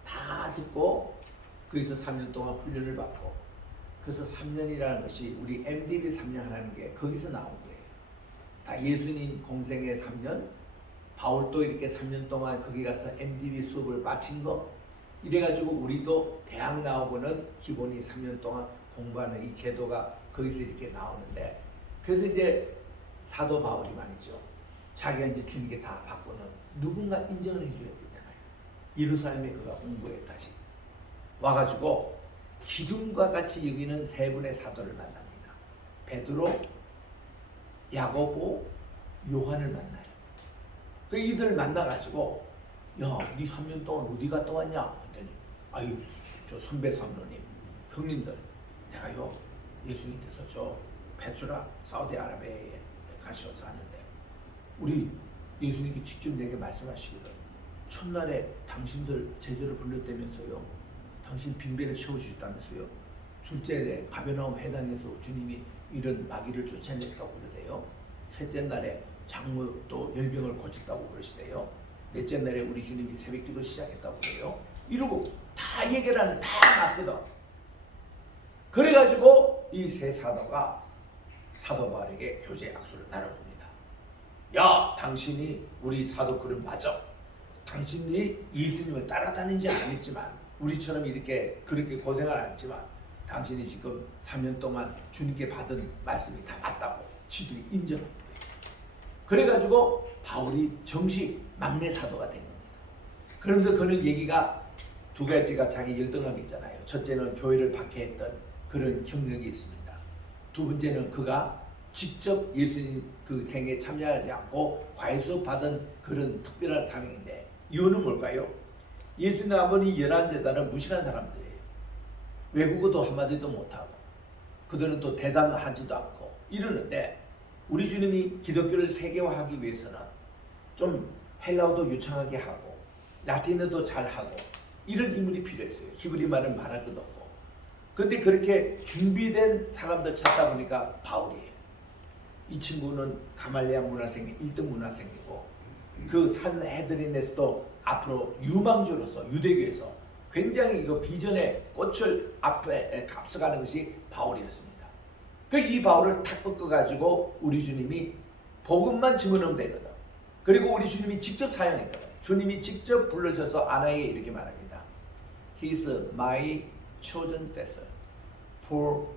다 듣고 거기서 3년 동안 훈련을 받고 그래서 3년이라는 것이 우리 MDB 3년 하는 게 거기서 나온 거예요. 다 예수님 공생의 3년, 바울도 이렇게 3년 동안 거기 가서 MDB 수업을 마친 거 이래가지고 우리도 대학 나오고는 기본이 3년 동안 공부하는 이 제도가 거기서 이렇게 나오는데 그래서 이제 사도 바울이 말이죠. 자기가 이제 주님께 다 받고는 누군가 인정을 해줘야 되잖아요. 예루살렘에 그가 온 거예요. 다시 와가지고 기둥과 같이 여기는 세 분의 사도를 만납니다. 베드로, 야고보, 요한을 만나요. 그 이들을 만나가지고 야, 네 3년 동안 어디 갔다 왔냐? 했더니 아유, 저 선배 사모님, 형님들, 내가요 예수님께서 저 페트라 사우디아라비아에 가셔서 하는데 우리 예수님께 직접 내게 말씀하시거든. 첫날에 당신들 제자를 불렀다면서요. 당신 빈배를 채워주셨다면서요. 둘째에 가버나움 회당에서 주님이 이런 마귀를 쫓아냈다고 그러대요. 셋째 날에 장모 또 열병을 고쳤다고 그러시대요. 넷째 날에 우리 주님이 새벽기도 시작했다고 그래요. 이러고 다 얘기를 다 맞거든. 그래가지고 이 세 사도가 사도 바울에게 교제 약속을 나눠봅니다. 야, 당신이 우리 사도 그룹 맞아. 당신이 예수님을 따라다니지 않았지만 우리처럼 이렇게 그렇게 고생을 안 했지만 당신이 지금 3년 동안 주님께 받은 말씀이 다 맞다고 지들이 인정합니다. 그래가지고 바울이 정식 막내 사도가 된 겁니다. 그러면서 그는 얘기가 두 가지가 자기 열등함이 있잖아요. 첫째는 교회를 박해했던 그런 경력이 있습니다. 두 번째는 그가 직접 예수님 그 생에 참여하지 않고 과외수업 받은 그런 특별한 사명인데 이유는 뭘까요? 예수님 아버지 11제자는 무식한 사람들이에요. 외국어도 한마디도 못하고 그들은 또 대담하지도 않고 이러는데 우리 주님이 기독교를 세계화하기 위해서는 좀 헬라어도 유창하게 하고 라틴어도 잘하고 이런 인물이 필요했어요. 히브리 말은 말할 것도 없고. 근데 그렇게 준비된 사람들 찾다 보니까 바울이에요. 이 친구는 가말리아 문화생이 1등 문화생이고 그 산헤드린에서도 앞으로 유망주로서 유대교에서 굉장히 이거 비전의 꽃을 앞에 앞서가는 것이 바울이었습니다. 그 이 바울을 탁 꺾어가지고 우리 주님이 복음만 증언하면 되거든. 그리고 우리 주님이 직접 사용했거든. 주님이 직접 불러셔서 아나에게 이렇게 말합니다. He is my chosen vessel for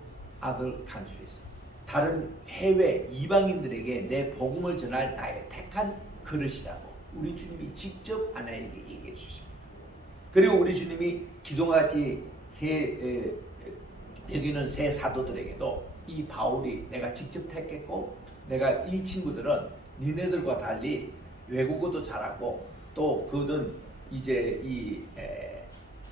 other countries. 다른 해외 이방인들에게 내 복음을 전할 나의 택한 그릇이라고 우리 주님이 직접 아나에게 얘기해 주십니다. 그리고 우리 주님이 기도같이 여기는 세 사도들에게도 이 바울이 내가 직접 택했고 내가 이 친구들은 니네들과 달리 외국어도 잘하고 또 그들은 이제 이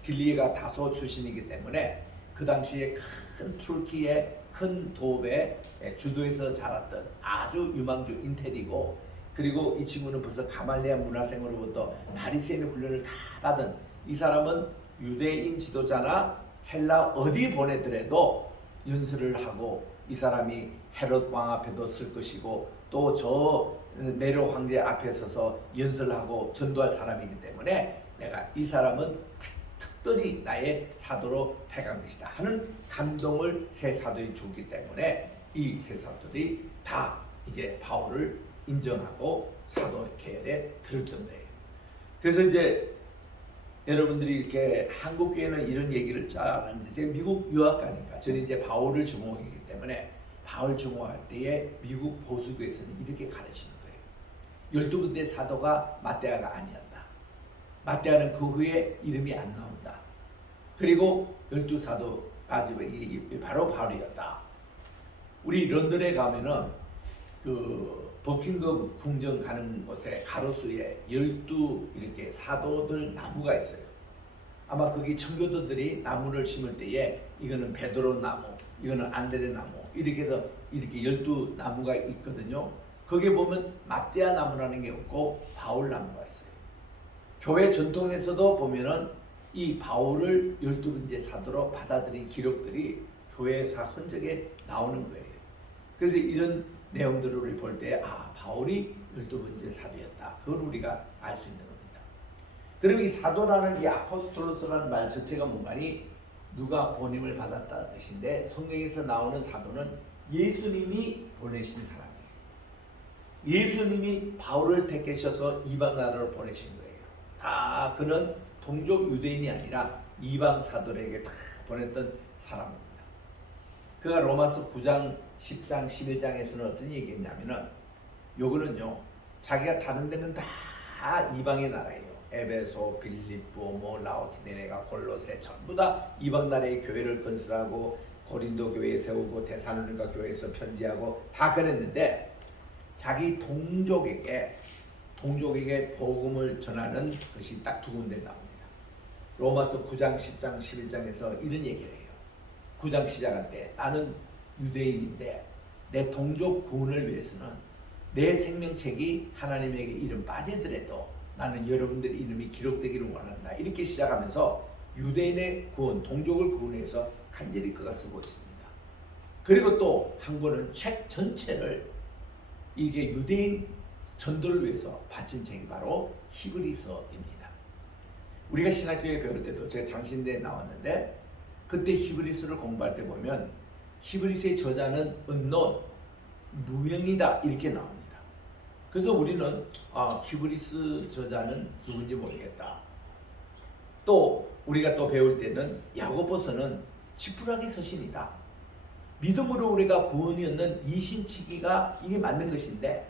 길리에가 다소 출신이기 때문에 그 당시에 큰 툴키의 큰 도읍에 주도에서 자랐던 아주 유망주 인텔이고 그리고 이 친구는 벌써 가말리아 문화생으로부터 바리새인의 훈련을 다 받은 이 사람은 유대인 지도자나 헬라 어디 보내더라도 연설을 하고 이 사람이 헤롯 왕 앞에도 쓸 것이고 또 저 네로 황제 앞에 서서 연설하고 전도할 사람이기 때문에 내가 이 사람은 특별히 나의 사도로 택한 것이다 하는 감동을 세 사도에 줬기 때문에 이 세 사도들이 다 이제 바울을 인정하고 사도 계열에 들었던 거예요. 그래서 이제 여러분들이 이렇게 한국 교회는 이런 얘기를 쫙 하는데 제가 미국 유학 가니까 저는 이제 바울을 주목하기 때문에 바울 주목할 때에 미국 보수교에서는 이렇게 가르치는 거예요. 12군데 사도가 마떼아가 아니었다. 마떼아는 그 후에 이름이 안 나온다. 그리고 12사도 바로 바울이었다. 우리 런던에 가면은 그 버킹엄 궁전 가는 곳에 가로수에 12 이렇게 사도들 나무가 있어요. 아마 거기 청교도들이 나무를 심을 때에 이거는 베드로 나무, 이거는 안드레 나무 이렇게 해서 이렇게 12 나무가 있거든요. 거기에 보면 마떼아 나무라는 게 없고 바울 나무가 있어요. 교회 전통에서도 보면은 이 바울을 12번째 사도로 받아들인 기록들이 교회사 흔적에 나오는 거예요. 그래서 이런 내용들을 우리 볼 때 바울이 12번째 사도였다. 그걸 우리가 알 수 있는 겁니다. 그럼 이 사도라는 이 아포스톨로스라는 말 자체가 뭔가니 누가 보냄을 받았다는 것인데 성경에서 나오는 사도는 예수님이 보내신 사람이에요. 예수님이 바울을 택하셔서 이방 나라로 보내신 거예요. 그는 동족 유대인이 아니라 이방 사도들에게 다 보냈던 사람입니다. 그가 로마서 9장, 10장, 11장에서는 어떤 얘기했냐면은 요거는요 자기가 다른 데는 다 이방의 나라예요. 에베소, 빌립보, 라오디네가, 골로새 전부 다 이방 나라의 교회를 건설하고 고린도 교회에 세우고 데살로니가 교회에서 편지하고 다 그랬는데 자기 동족에게 복음을 전하는 것이 딱 두 군데 나옵니다. 로마서 9장, 10장, 11장에서 이런 얘기를 해요. 9장 시작할 때 나는 유대인인데 내 동족 구원을 위해서는 내 생명책이 하나님에게 이름 빠지더라도 나는 여러분들의 이름이 기록되기를 원한다. 이렇게 시작하면서 유대인의 구원, 동족을 구원해서 간절히 그가 쓰고 있습니다. 그리고 또 한 권은 책 전체를 이게 유대인 전도를 위해서 바친 책이 바로 히브리서입니다. 우리가 신학교에 배울 때도 제가 장신대에 나왔는데 그때 히브리서를 공부할 때 보면 히브리서의 저자는 unknown, 무명이다 이렇게 나옵니다. 그래서 우리는 히브리서 저자는 누군지 모르겠다. 또 우리가 또 배울 때는 야고보서는 지푸라기 서신이다. 믿음으로 우리가 구원이 얻는 이신치기가 이게 맞는 것인데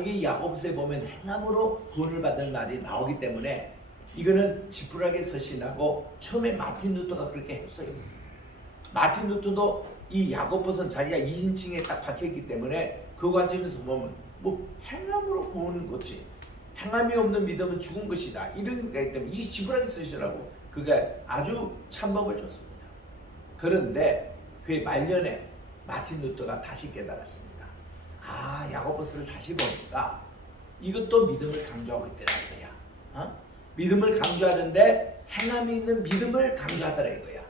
이게 야고보서에 보면 행함으로 구원을 받는 말이 나오기 때문에 이거는 지푸라기 서신하고 처음에 마틴 루터가 그렇게 했어요. 마틴 루터도 이 야고보서는 자기가 이신칭에 딱 박혀있기 때문에 그 관점에서 보면 뭐 행함으로 구원은 거지 행함이 없는 믿음은 죽은 것이다 이런 게 때문에 이 지푸라기 서신이라고 그게 아주 참법을 줬습니다. 그런데 그의 말년에 마틴 루터가 다시 깨달았습니다. 야고보서를 다시 보니까 이것도 믿음을 강조하고 있다는 거야. 믿음을 강조하는데 행함이 있는 믿음을 강조하더라 이거야.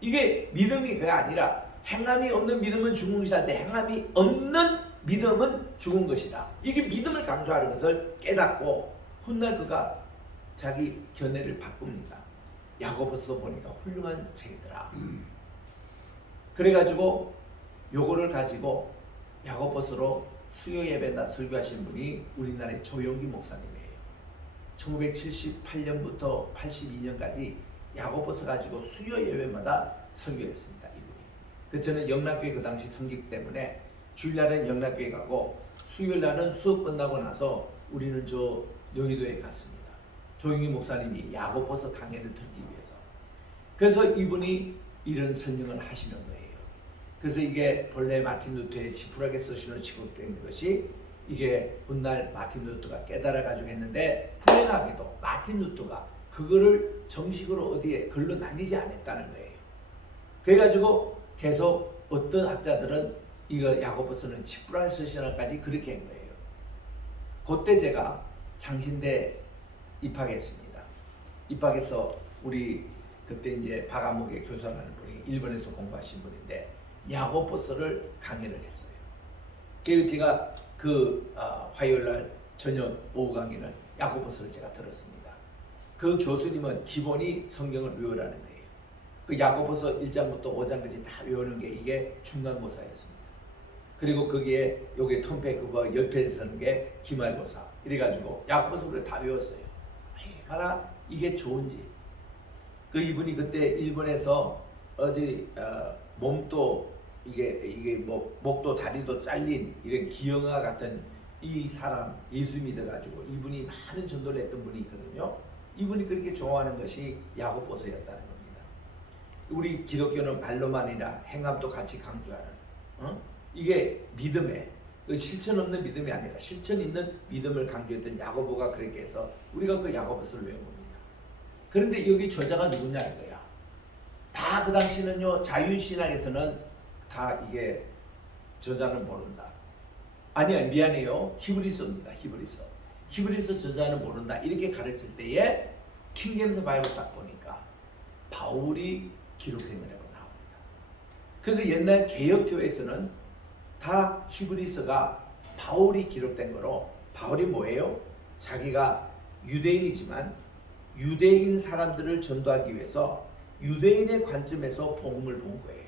이게 믿음이 그게 아니라 행함이 없는 믿음은 죽은 것이다. 행함이 없는 믿음은 죽은 것이다. 이게 믿음을 강조하는 것을 깨닫고 훗날 그가 자기 견해를 바꿉니다. 야고보서 보니까 훌륭한 책이더라. 그래가지고 요거를 가지고 야고보서로 수요 예배나 설교하신 분이 우리나라의 조용기 목사님이에요. 1978년부터 82년까지 야고보서 가지고 수요 예배마다 설교했습니다. 이분이. 저는 영락교회 그 당시 성직 때문에 주일날은 영락교회 가고 수요일날은 수업 끝나고 나서 우리는 저 여의도에 갔습니다. 조용기 목사님이 야고보서 강해를 듣기 위해서. 그래서 이분이 이런 설명을 하시는 거예요. 그래서 이게 본래 마틴 루터의 지푸라기 서신으로 취급된 것이 이게 훗날 마틴 루터가 깨달아가지고 했는데 불행하게도 마틴 루터가 그거를 정식으로 어디에 글로 남기지 않았다는 거예요. 그래가지고 계속 어떤 학자들은 이거 야고보서는 지푸라기 서신까지 그렇게 한 거예요. 그때 제가 장신대 입학했습니다. 입학해서 우리 그때 이제 박아목의 교사라는 분이 일본에서 공부하신 분인데 야고보서를 강의를 했어요. 그래서 제가 화요일날 저녁 오후 강의는 야고보서를 제가 들었습니다. 그 교수님은 기본이 성경을 외우라는 거예요. 그 야고보서 1장부터 5장까지 다 외우는 게 이게 중간고사였습니다. 그리고 거기에 요게 턴페 그거 옆에 쓰는 게 기말고사. 이래가지고 야고보서를 다 외웠어요. 봐라 이게 좋은지. 그 이분이 그때 일본에서 몸도 이게 뭐 목도 다리도 잘린 이런 기형아 같은 이 사람 예수 믿어가지고 이분이 많은 전도를 했던 분이 있거든요. 이분이 그렇게 좋아하는 것이 야고보서였다는 겁니다. 우리 기독교는 말로만 아니라 행함도 같이 강조하는 이게 믿음의 실천 없는 믿음이 아니라 실천 있는 믿음을 강조했던 야고보가 그렇게 해서 우리가 그 야고보서를 외운 겁니다. 그런데 여기 저자가 누구냐 이거야. 다 그 당시는요 자유신학에서는 다 이게 저자는 모른다. 아니 미안해요. 히브리서입니다. 히브리서 저자는 모른다. 이렇게 가르칠 때에 킹제임스 바이블 딱 보니까 바울이 기록된 거라고 나옵니다. 그래서 옛날 개혁교회에서는 다 히브리서가 바울이 기록된 거로 바울이 뭐예요? 자기가 유대인이지만 유대인 사람들을 전도하기 위해서 유대인의 관점에서 복음을 본 거예요.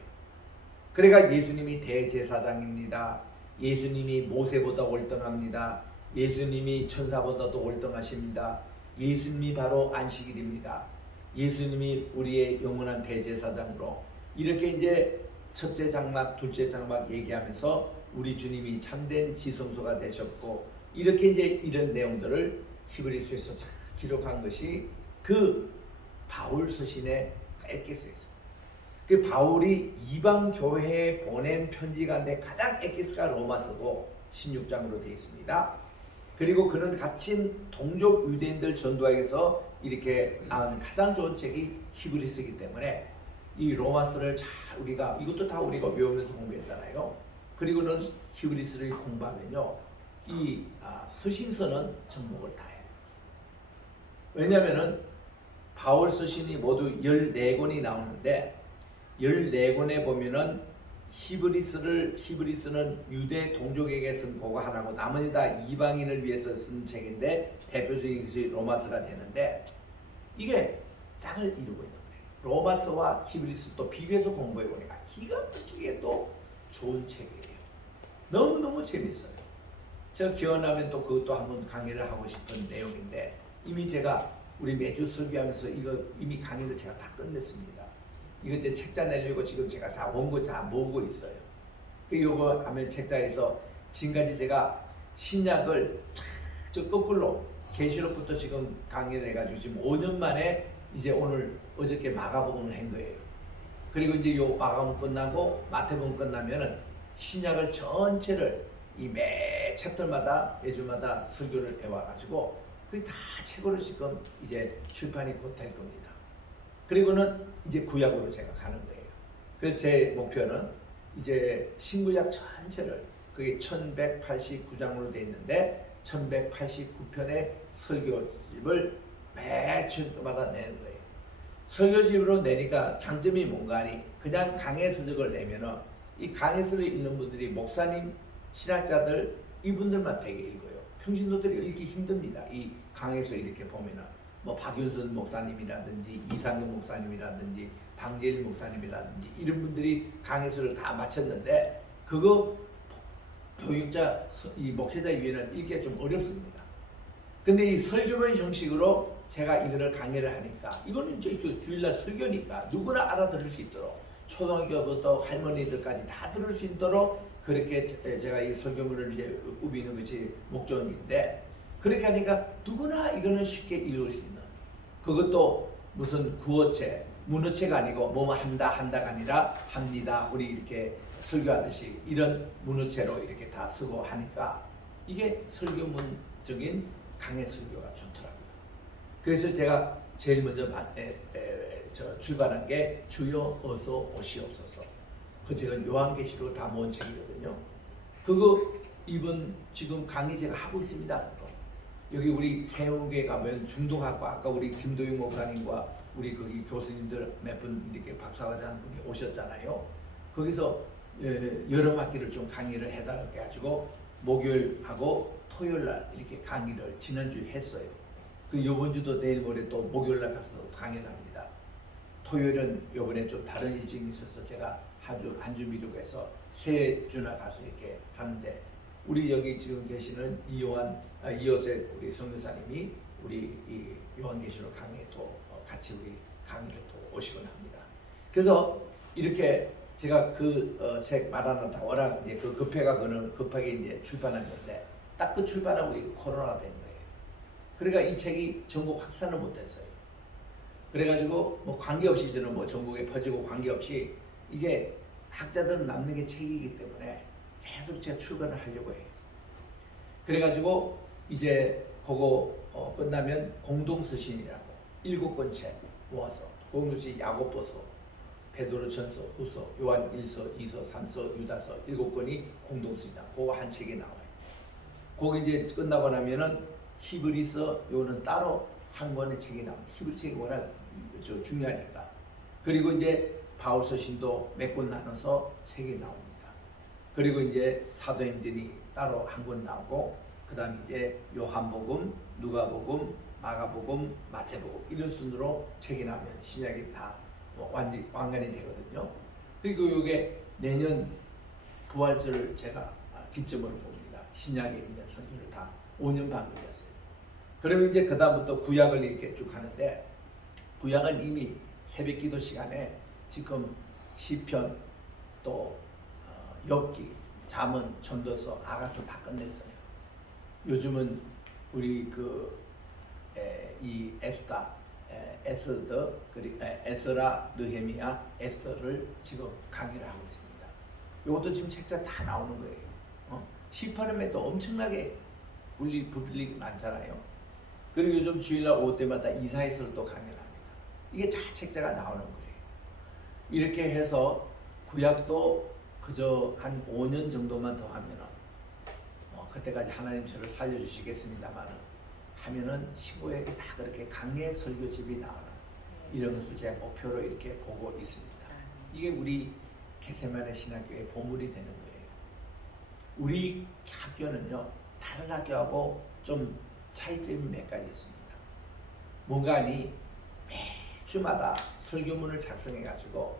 그래가 예수님이 대제사장입니다. 예수님이 모세보다 월등합니다. 예수님이 천사보다도 월등하십니다. 예수님이 바로 안식일입니다. 예수님이 우리의 영원한 대제사장으로 이렇게 이제 첫째 장막, 둘째 장막 얘기하면서 우리 주님이 참된 지성소가 되셨고 이렇게 이제 이런 내용들을 히브리서에서 기록한 것이 그 바울 서신에 얇게 쓰여 있습니다. 그 바울이 이방 교회에 보낸 편지 가운데 가장 엑기스가 로마서고 16장으로 되어 있습니다. 그리고 그는 갇힌 동족 유대인들 전도하기 위해서 이렇게 나온 가장 좋은 책이 히브리서이기 때문에 이 로마서를 잘 우리가 이것도 다 우리가 외우면서 공부했잖아요. 그리고는 히브리서를 공부하면요, 이 서신서는 접목을 다 해요. 왜냐하면은 바울 서신이 모두 14권이 나오는데 14권에 보면은 히브리서는 유대 동족에게 쓴 거고 하나고 나머지 다 이방인을 위해서 쓴 책인데 대표적인 것이 로마서가 되는데 이게 짝을 이루고 있는 거예요. 로마서와 히브리서 또 비교해서 공부해 보니까 기가 막히게 또 좋은 책이에요. 너무너무 재밌어요. 제가 기억나면 또 그것도 한번 강의를 하고 싶은 내용인데 이미 제가 우리 매주 설교하면서 이거 이미 강의를 제가 다 끝냈습니다. 이거 이제 책자 내려고 지금 제가 다 원고 다 모으고 있어요. 이거 하면 책자에서 지금까지 제가 신약을 저 거꾸로 계시록부터 지금 강의를 해가지고 지금 5년 만에 이제 오늘 어저께 마가복음을 한 거예요. 그리고 이제 요 마가복음 끝나고 마태복음 끝나면은 신약을 전체를 이 매 챕터마다 매주마다 설교를 해와가지고 그게 다 책으로 지금 이제 출판이 곧 될 겁니다. 그리고는 이제 구약으로 제가 가는 거예요. 그래서 제 목표는 이제 신구약 전체를 그게 1189장으로 되어 있는데 1189편의 설교집을 매 주마다 내는 거예요. 설교집으로 내니까 장점이 뭔가 하니 그냥 강해 서적을 내면은 이 강해서를 읽는 분들이 목사님, 신학자들 이분들만 되게 읽어요. 평신도들이 읽기 힘듭니다. 이 강해서 이렇게 보면은 뭐 박윤선 목사님이라든지 이상근 목사님이라든지 방재일 목사님이라든지 이런 분들이 강해서를 다 마쳤는데 그거 교육자 이 목회자 위에는 읽기가 좀 어렵습니다. 근데 이 설교본 형식으로 제가 이거를 강의를 하니까 이거는 이제 주일날 설교니까 누구나 알아들을 수 있도록 초등학교부터 할머니들까지 다 들을 수 있도록 그렇게 제가 이 설교문을 이제 꾸미는 것이 목적인데 그렇게 하니까 누구나 이거는 쉽게 읽을 수 있는 그것도 무슨 구어체, 문어체가 아니고 뭐뭐 한다가 아니라 합니다. 우리 이렇게 설교하듯이 이런 문어체로 이렇게 다 쓰고 하니까 이게 설교문적인 강의 설교가 좋더라고요. 그래서 제가 제일 먼저 출발한 게 주여 어서 오시옵소서. 그 제가 요한계시록 다 모은 책이거든요. 그거 이번 지금 강의 제가 하고 있습니다. 여기 우리 세운교회 가면 중동학과 아까 우리 김도윤 목사님과 우리 거기 교수님들 몇 분 이렇게 박사과정 분이 오셨잖아요. 거기서 여러 학기를 좀 강의를 해달라고 해가지고 목요일하고 토요일날 이렇게 강의를 지난주에 했어요. 그 이번 주도 내일 모레 또 목요일날 가서 강의를 합니다. 토요일은 이번에 좀 다른 일정이 있어서 제가 한 주 미루고 해서 세 주나 가서 이렇게 하는데 우리 여기 지금 계시는 이호세 우리 선교사님이 우리 이 요한계시록 강의에 또 같이 우리 강의를 또 오시곤 합니다. 그래서 이렇게 제가 그 책 말하는다 워낙 이제 그 급하게 이제 출판한 건데 딱 그 출판하고 코로나가 된 거예요. 그러니까 이 책이 전국 확산을 못했어요. 그래가지고 뭐 관계없이 저는 뭐 전국에 퍼지고 관계없이 이게 학자들은 남는 게 책이기 때문에 계속 제가 출간을 하려고 해요. 그래가지고 이제 그거 끝나면 공동서신이라고 7권 책 모아서 공동서신 야고보서, 베드로전서, 후서, 요한 1서, 2서, 3서, 유다서 7권이 공동서신이다. 그거 한 책이 나와요. 그거 이제 끝나고 나면은 히브리서 요는 따로 한 권의 책이 나옵니다. 히브리 책이 워낙 중요하니까. 그리고 이제 바울서신도 몇 권 나눠서 책이 나옵니다. 그리고 이제 사도행전이 따로 한 권 나오고 그 다음에 이제 요한복음, 누가복음, 마가복음, 마태복음 이런 순으로 책이 나오면 신약이 다 완간이 되거든요. 그리고 이게 내년 부활절을 제가 기점으로 봅니다. 신약에 있는 선지를 다 5년 반 걸렸어요. 그러면 이제 그 다음부터 구약을 이렇게 쭉 하는데 구약은 이미 새벽기도 시간에 지금 시편 또 욥기, 잠언, 전도서, 아가서 다 끝냈어요. 요즘은 우리 이 에스다 에스라, 느헤미야, 에스더를 지금 강의를 하고 있습니다. 이것도 지금 책자 다 나오는 거예요. 시파름에도 엄청나게 불리가 많잖아요. 그리고 요즘 주일날 오후 때마다 이사야서를 또 강의를 합니다. 이게 다 책자가 나오는 거예요. 이렇게 해서 구약도 그저 한 5년 정도만 더 하면은 그때까지 하나님 저를 살려주시겠습니다만 하면은 시고에게 다 그렇게 강해 설교집이 나오는 이런 것을 제 목표로 이렇게 보고 있습니다. 이게 우리 게세마네 신학교의 보물이 되는 거예요. 우리 학교는요 다른 학교하고 좀 차이점이 몇 가지 있습니다. 뭔가니 매주마다 설교문을 작성해 가지고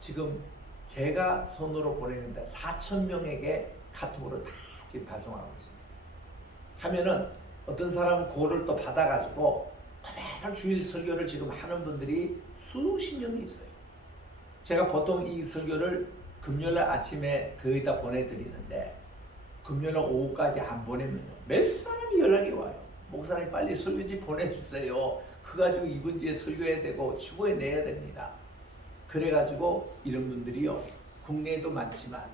지금 제가 손으로 보내는데 4,000명에게 카톡으로 다 지금 발송하고 있습니다. 하면은 어떤 사람은 그거를 또 받아가지고 그대로 주일 설교를 지금 하는 분들이 수십 명이 있어요. 제가 보통 이 설교를 금요일날 아침에 거의 다 보내드리는데 금요일날 오후까지 안 보내면요 몇 사람이 연락이 와요. 목사님 빨리 설교지 보내주세요. 그거 가지고 이번 주에 설교해야 되고 주보에 내야 됩니다. 그래가지고 이런 분들이요 국내에도 많지만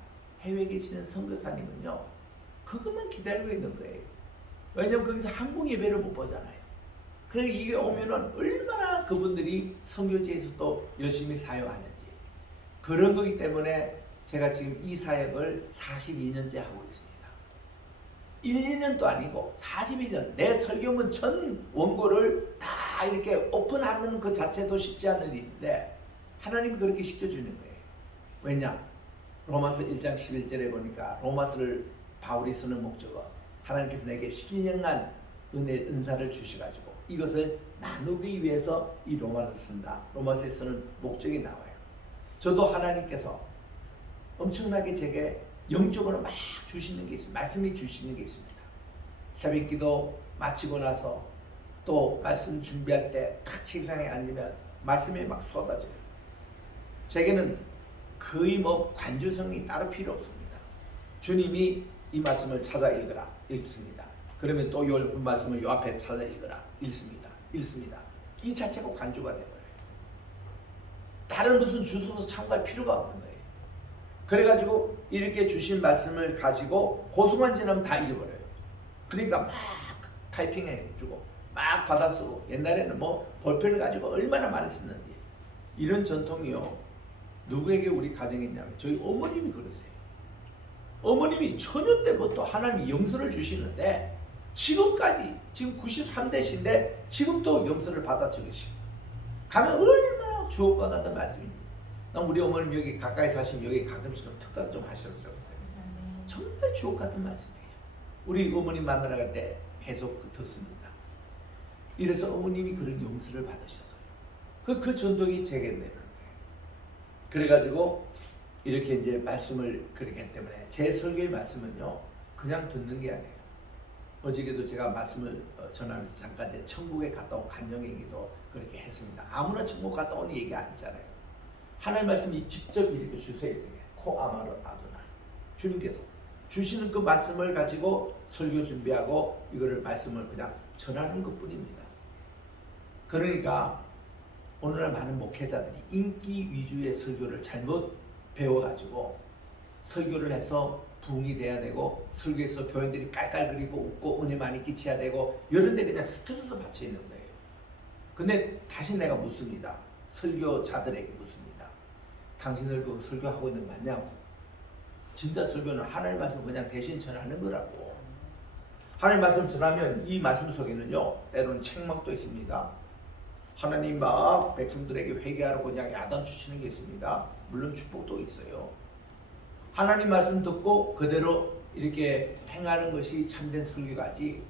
해외에 계시는 선교사님은요 그것만 기다리고 있는 거예요. 왜냐면 거기서 한국 예배를 못 보잖아요. 그러니까 이게 오면은 얼마나 그분들이 선교지에서 또 열심히 사역하는지 그런 거기 때문에 제가 지금 이 사역을 42년째 하고 있습니다. 1, 2년도 아니고 42년 내 설교문 전 원고를 다 이렇게 오픈하는 그 자체도 쉽지 않은 일인데 하나님이 그렇게 시켜주는 거예요. 왜냐? 로마서 1장 11절에 보니까 로마서를 바울이 쓰는 목적은 하나님께서 내게 신령한 은사를 주셔가지고 이것을 나누기 위해서 이 로마서 쓴다. 로마서에 쓰는 목적이 나와요. 저도 하나님께서 엄청나게 제게 영적으로 막 주시는 게 있습니다. 말씀이 주시는 게 있습니다. 새벽기도 마치고 나서 또 말씀 준비할 때 책상에 앉으면 말씀이 막 쏟아져요. 제게는 거의 뭐 관주성이 따로 필요 없습니다. 주님이 이 말씀을 찾아 읽습니다. 그러면 또 요 말씀을 요 앞에 찾아 읽습니다. 이 자체가 관주가 되어버려요. 다른 무슨 주소서 참고할 필요가 없는 거예요. 그래가지고 이렇게 주신 말씀을 가지고 고수만 지나면 다 잊어버려요. 그러니까 막 타이핑해주고 막 받아쓰고 옛날에는 뭐 볼펜을 가지고 얼마나 많이 썼는지 이런 전통이요. 누구에게 우리 가정에 있냐면 저희 어머님이 그러세요. 어머님이 처녀 때부터 하나님이 영서를 주시는데 지금까지 지금 93대신데 지금도 영서를 받아 적으시고 가면 얼마나 주옥과 같은 말씀입니다. 우리 어머님 여기 가까이 사시면 여기 가끔씩 좀 특강 좀 하시더라고요. 정말 주옥 같은 말씀이에요. 우리 어머님 만나러 갈 때 계속 듣습니다. 이래서 어머님이 그런 용서를 받으셔서요. 그 전통이 제게 내는 거예요. 그래가지고 이렇게 이제 말씀을 그렇게 했기 때문에 제 설교의 말씀은요 그냥 듣는 게 아니에요. 어저께도 제가 말씀을 전하면서 잠깐 제 천국에 갔다 온 간증 얘기도 그렇게 했습니다. 아무나 천국 갔다 온 얘기 아니잖아요. 하나님 말씀이 직접 이렇게 주세요. 코아마르 아도나 주님께서 주시는 그 말씀을 가지고 설교 준비하고 이거를 말씀을 그냥 전하는 것뿐입니다. 그러니까 오늘날 많은 목회자들이 인기 위주의 설교를 잘못 배워가지고 설교를 해서 부흥이 돼야 되고 설교에서 교인들이 깔깔거리고 웃고 은혜 많이 끼쳐야 되고 이런 데 그냥 스트레스 받쳐 있는 거예요. 근데 다시 내가 묻습니다. 설교자들에게 묻습니다. 당신들 그 설교하고 있는 거 맞냐고. 진짜 설교는 하나님 말씀 그냥 대신 전하는 거라고. 하나님 말씀 전하면 이 말씀 속에는요 때로는 책망도 있습니다. 하나님 막 백성들에게 회개하라고 그냥 야단 주시는 게 있습니다. 물론 축복도 있어요. 하나님 말씀 듣고 그대로 이렇게 행하는 것이 참된 설교가지.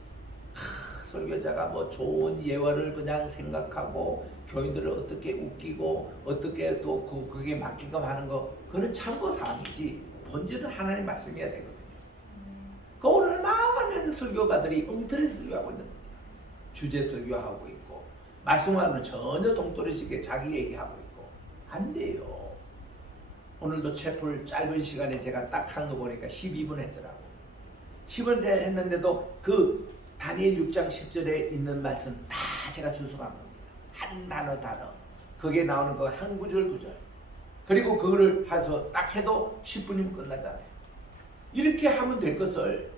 설교자가 뭐 좋은 예화를 그냥 생각하고 교인들을 어떻게 웃기고 어떻게 또 그게 맞게끔 하는 거 그건 참고 사항이지 본질은 하나님 말씀이어야 되거든요. 그 오늘 많은 설교가들이 엉터리 설교하고 있는 겁니다. 주제 설교하고 있고 말씀하고는 전혀 동떨어지게 자기 얘기하고 있고 안 돼요. 오늘도 채플 짧은 시간에 제가 딱 한 거 보니까 12분 했더라고. 10분 했는데도 그 다니엘 6장 10절에 있는 말씀 다 제가 준수한 겁니다. 한 단어 거기에 나오는 거 한 구절 그리고 그거를 해서 딱 해도 10분이면 끝나잖아요. 이렇게 하면 될 것을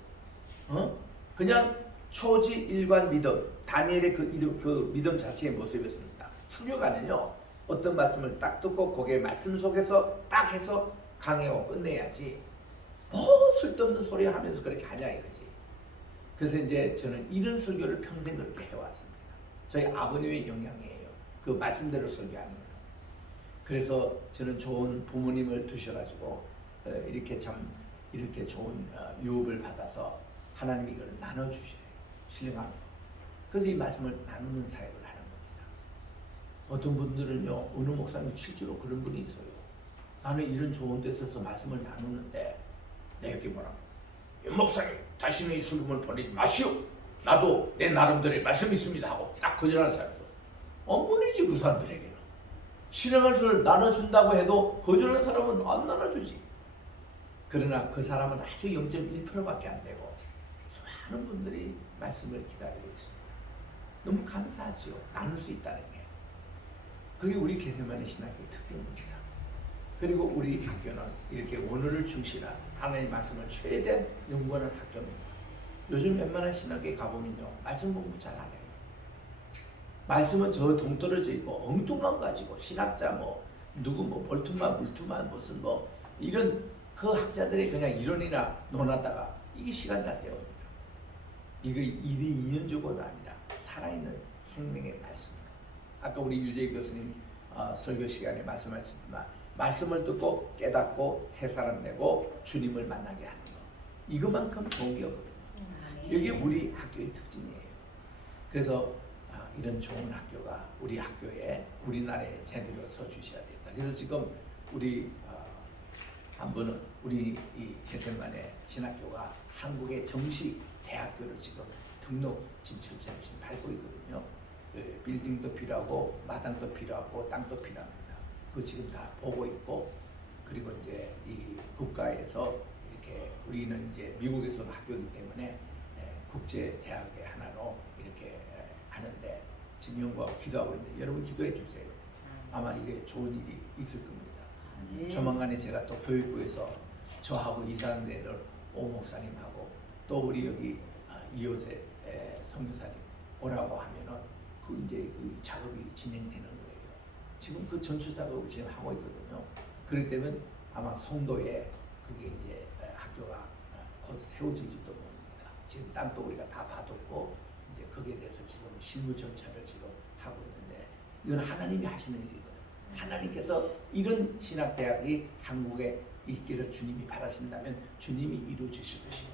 그냥 초지일관 믿음, 다니엘의 그 믿음 자체의 모습이었습니다. 설교가는요 어떤 말씀을 딱 듣고 거기에 말씀 속에서 딱 해서 강해하고 끝내야지 쓸데없는 소리 하면서 그렇게 하냐 이거지. 그래서 이제 저는 이런 설교를 평생 그렇게 해왔습니다. 저희 아버님의 영향이에요. 그 말씀대로 설교하는 거는. 그래서 저는 좋은 부모님을 두셔가지고 이렇게 좋은 유업을 받아서 하나님이 이걸 나눠주시래요. 신령한 거. 그래서 이 말씀을 나누는 사역을 하는 겁니다. 어떤 분들은요 어느 목사님 실제로 그런 분이 있어요. 나는 이런 좋은 데 서서 말씀을 나누는데 내게 뭐라고 목사님 다시는 이 슬픔을 보내지 마시오. 나도 내 나름대로의 말씀이 있습니다 하고 딱 거절하는 사람이 있어요. 어머니지 그 사람들에게는. 신령한 수를 나눠준다고 해도 거절하는 사람은 안 나눠주지. 그러나 그 사람은 아주 0.1%밖에 안 되고 수많은 분들이 말씀을 기다리고 있습니다. 너무 감사하지요. 나눌 수 있다는 게. 그게 우리 게세마네 신학교의 특징입니다. 그리고 우리 학교는 이렇게 원어를 중시한 하나님의 말씀을 최대한 연구하는 학교입니다. 요즘 웬만한 신학교에 가보면요 말씀 공부 잘 안 해요. 말씀은 저 동떨어져 있고 엉뚱한 거 가지고 신학자 누구 볼트만 물투만 무슨 이런 그 학자들이 그냥 이론이나 논하다가 이게 시간 다 때웁니다. 이거 일이 2년조가 아니라 살아있는 생명의 말씀입니다. 아까 우리 유재 교수님 설교 시간에 말씀하셨지만 말씀을 듣고 깨닫고 새 사람 되고 주님을 만나게 하는 거. 이것만큼 좋은 게 없거든요. 이게 우리 학교의 특징이에요. 그래서 이런 좋은 학교가 우리 학교에 우리나라에 제대로 서 주셔야 된다. 그래서 지금 우리 한 분은 우리 이 게세마네 신학교가 한국의 정식 대학교를 지금 등록 지금 절차를 지금 밟고 있거든요. 빌딩도 필요하고 마당도 필요하고 땅도 필요합니다. 그거 지금 다 보고 있고 그리고 이제 이 국가에서 이렇게 우리는 이제 미국에서 학교이기 때문에 국제 대학의 하나로 이렇게 하는데 지금 연구하고 기도하고 있는데 여러분 기도해 주세요. 아마 이게 좋은 일이 있을 겁니다. 조만간에 제가 또 교육부에서 저하고 이사장대를 오 목사님하고 또 우리 여기 이호세 선교사님 오라고 하면은 그 이제 그 작업이 진행되는 거예요. 지금 그 전초 작업을 지금 하고 있거든요. 그렇기 때문에 아마 송도에 그게 이제 학교가 곧 세워질지도 모릅니다. 지금 땅도 우리가 다 받았고 이제 거기에 대해서 지금 실무 절차를 지금 하고 있는데 이건 하나님이 하시는 일이거든요. 하나님께서 이런 신학대학이 한국에 있기를 주님이 바라신다면 주님이 이루어 주실 것이고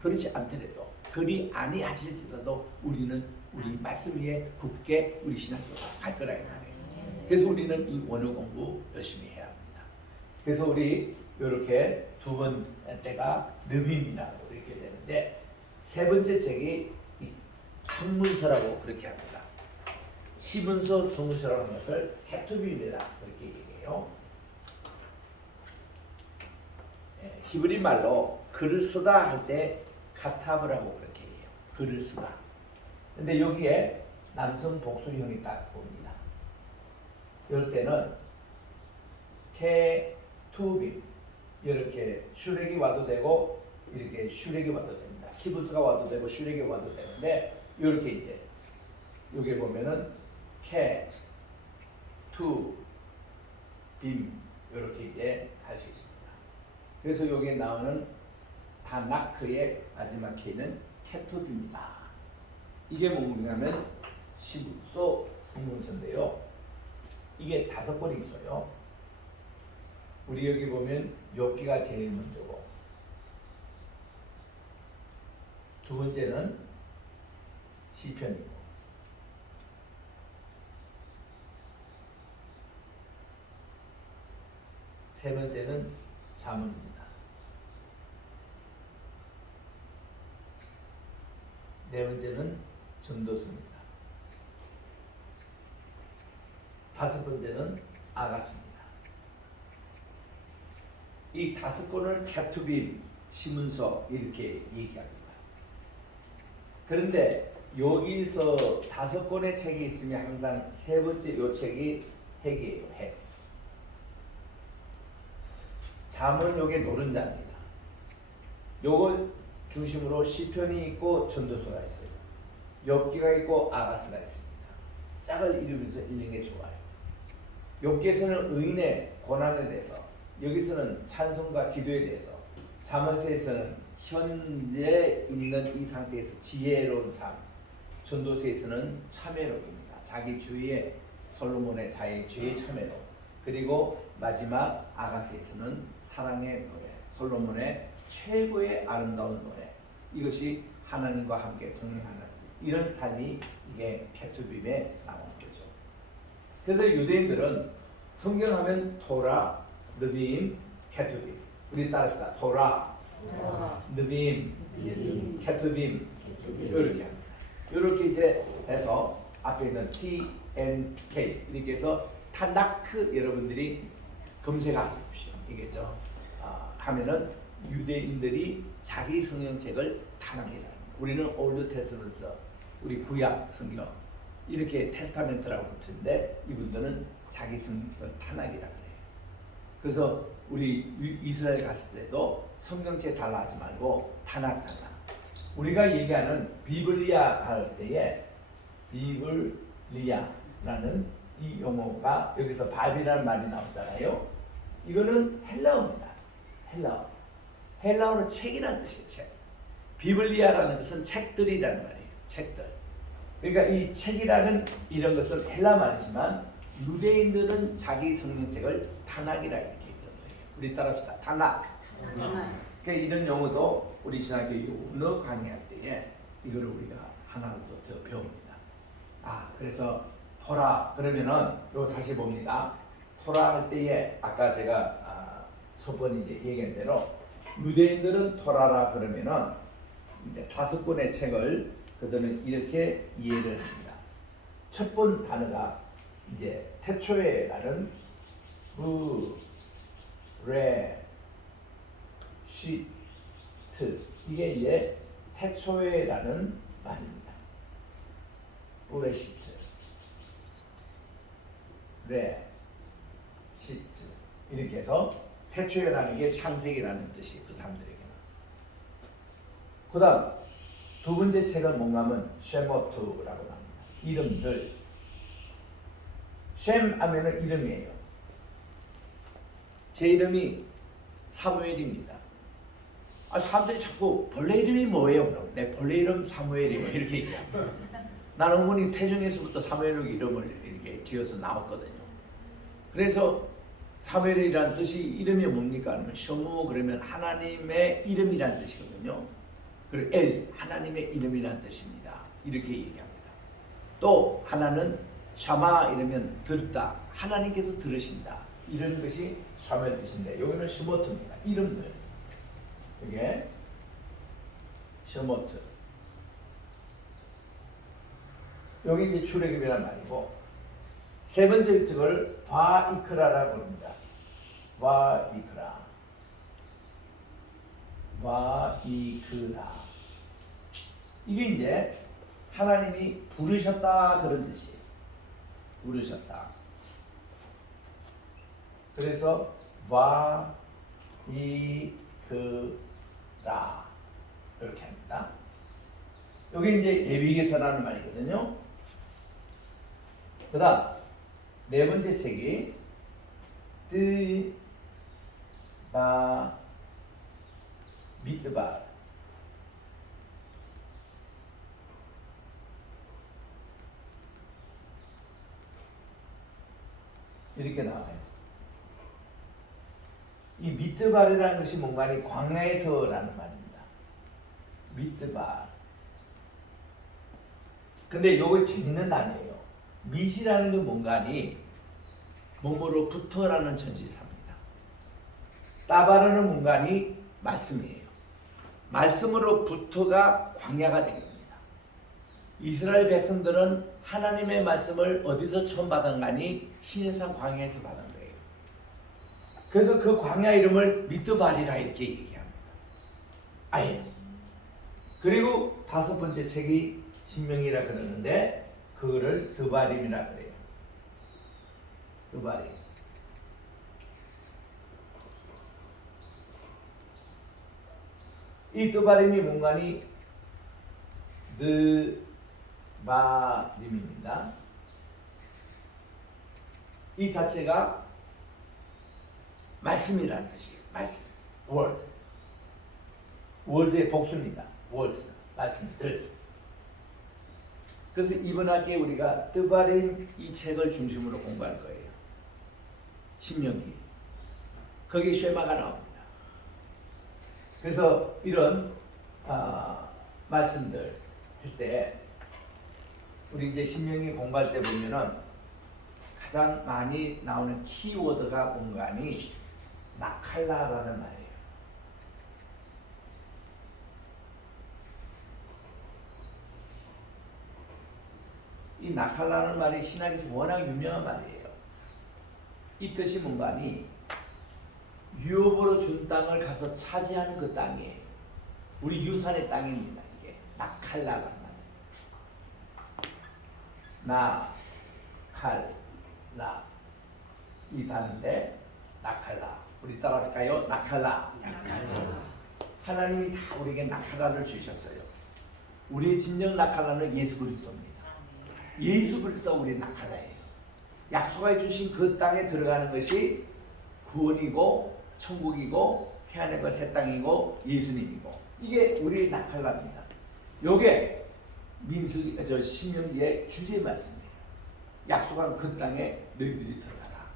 그렇지 않더라도 그리 아니하실지라도 우리는 우리 말씀 위에 굳게 우리 신학교가 갈 거라 이 말이에요. 그래서 우리는 이 원어 공부 열심히 해야 합니다. 그래서 우리 이렇게 두 번째가 느빔이라고 이렇게 되는데 세 번째 책이 학문서라고 그렇게 합니다. 시문서, 성문서라고 하는 것을 케투빔이다 그렇게 얘기해요. 히브리 말로 글을 쓰다 할 때 카타브라고 그렇게 해요. 글을 쓰다. 근데 여기에 남성 복수형이 딱 봅니다. 이럴 때는 케투빔 이렇게 슈렉이 와도 되고 이렇게 슈렉이 와도 됩니다. 키부스가 와도 되고 슈렉이 와도 되는데 이렇게 이제 여기 보면은 케, 투, 빔 이렇게 이제 할 수 있습니다. 그래서 여기에 나오는 다나크의 마지막 K는 케토즈입니다. 이게 뭐냐면 시부소 성문서인데요. 이게 5권이 있어요. 우리 여기 보면 욥기가 제일 먼저고 두 번째는 시편이고 세 번째는 잠언입니다. 네 번째는 전도서입니다. 다섯 번째는 아가스입니다. 이 5권을 케투빔, 시문서 이렇게 얘기합니다. 그런데 여기서 5권의 책이 있으면 항상 세 번째 요 책이 핵이에요. 핵. 잠언 요게 노른자입니다. 요거 중심으로 시편이 있고 전도서가 있어요. 욥기가 있고 아가스가 있습니다. 짝을 이루면서 읽는 게 좋아요. 욥기에서는 의인의 고난에 대해서, 여기서는 찬송과 기도에 대해서, 잠언서에서는 현재 있는 이 상태에서 지혜로운 삶, 전도서에서는 참회록입니다. 자기 죄의 솔로몬의 자의 죄의 참회록, 그리고 마지막 아가스에서는 사랑의 노래, 솔로몬의 최고의 아름다운 노래, 이것이 하나님과 함께 동행하는 이런 삶이 이게 케투빔에 나오는 거죠. 그래서 유대인들은 성경하면 토라, 느빔, 케투빔. 우리 따라합시다. 토라, 느빔, 케투빔 이렇게 합니다. 이렇게 이제 해서 앞에 있는 T, N, K 이렇게 해서 타나크 여러분들이 검색하십시오. 이게죠. 하면은 유대인들이 자기 성경책을 타락이라. 우리는 올드 테스먼트, 우리 구약 성경 이렇게 테스타멘트라고 붙는데 이분들은 자기 성경책을 타락이라 그래요. 그래서 우리 이스라엘 갔을 때도 성경책 달라 하지 말고 타락. 우리가 얘기하는 비블리아 할 때에 비블리아라는 이 용어가 여기서 바비라는 말이 나오잖아요. 이거는 헬라어입니다. 헬라어는 책이라는 뜻이에요. 책. 비블리아라는 것은 책들이라는 말이에요. 책들. 그러니까 이 책이라는 이런 것은 헬라 말이지만 유대인들은 자기 성경책을 타낙이라 이렇게 얘기합니다. 우리 따라합시다. 타낙. 그러니까 이런 용어도 우리 신학교 언어 강의할 때에 이거를 우리가 하나로 더 배웁니다. 그래서 토라 그러면은 요 다시 봅니다. 토라 할 때에 아까 제가 첫 번째 이제 얘기한 대로 유대인들은 토라라 그러면은 이제 5권의 책을 그들은 이렇게 이해를 합니다. 첫 번 단어가 이제 태초에라는 시트 이게 이제 태초에라는 말입니다. 브레시트 시트 이렇게 해서 태초에라는 게 창세기라는 뜻이 그 사람들에게는. 그 다음 두 번째 책은 뭔가 하면 쉐모트라고 합니다. 이름들. 쉔 하면은 이름이에요. 제 이름이 사무엘입니다. 사람들이 자꾸 벌레 이름이 뭐예요? 그럼 내 벌레 이름 사무엘이에요. 이렇게 얘기합니다. 나는 어머니 태중에서부터 사무엘 이름을 이렇게 지어서 나왔거든요. 그래서 사무엘이라는 뜻이 이름이 뭡니까? 그러면 셔무 그러면 하나님의 이름이라는 뜻이거든요. 그리고 엘 하나님의 이름이라는 뜻입니다. 이렇게 얘기합니다. 또 하나는 샤마 이러면 들었다. 하나님께서 들으신다. 이런 것이 샤마의 뜻인데 여기는 셔모트입니다. 이름들. 이게 셔모트. 여기 이제 출애굽이란 말이고 세 번째 책을 바이크라라고 합니다. 바이크라. 이게 이제 하나님이 부르셨다 그런 뜻이에요. 부르셨다. 그래서 바이크라 이렇게 합니다. 여기 이제 예비개서라는 말이거든요. 그 다음 네 번째 책이 미드바 이렇게 나와요. 이 미드발이라는 것이 뭔가 광야에서라는 말입니다. 미드발. 근데 요거 재밌는 단어예요. 밑이라는 건 뭔가니 몸으로부터라는 전치사입니다. 따바르는 뭔가니 말씀이에요. 말씀으로부터가 광야가 된 겁니다. 이스라엘 백성들은 하나님의 말씀을 어디서 처음 받은가니 시내산 광야에서 받은 거예요. 그래서 그 광야 이름을 미드발이라 이렇게 얘기합니다. 아예. 그리고 다섯 번째 책이 신명이라 그러는데 그거를 드바림이라 그래요. 드바림. 이 드바림이 뭔가니 드바림입니다. 이 자체가 말씀이라는 뜻이에요. 말씀. word. word의 복수입니다. words. 말씀들. 그래서 이번 학기에 우리가 드바림 이 책을 중심으로 공부할 거예요. 신명기. 거기에 쉐마가 나옵니다. 그래서 이런 말씀들 할 때 우리 이제 신명기 공부할 때 보면은 가장 많이 나오는 키워드가 뭔가니 나칼라라는 말이에요. 이 나칼라는 말이 신학에서 워낙 유명한 말이에요. 이 뜻이 뭔가니 유업으로 준 땅을 가서 차지하는 그 땅이에요. 우리 유산의 땅입니다. 이게 나칼라라는 말이에요. 나칼라 이 단어인데 나칼라. 우리 따라할까요? 나칼라. 하나님이 다 우리에게 나칼라를 주셨어요. 우리의 진정 나칼라는 예수 그리스도입니다. 예수 그리스도가 우리의 나칼라예요. 약속해 주신 그 땅에 들어가는 것이 구원이고 천국이고 새하늘과 새 땅이고 예수님이고 이게 우리의 나칼라입니다. 요게 신명기의 주제의 말씀이에요. 약속한 그 땅에 너희들이 들어가라.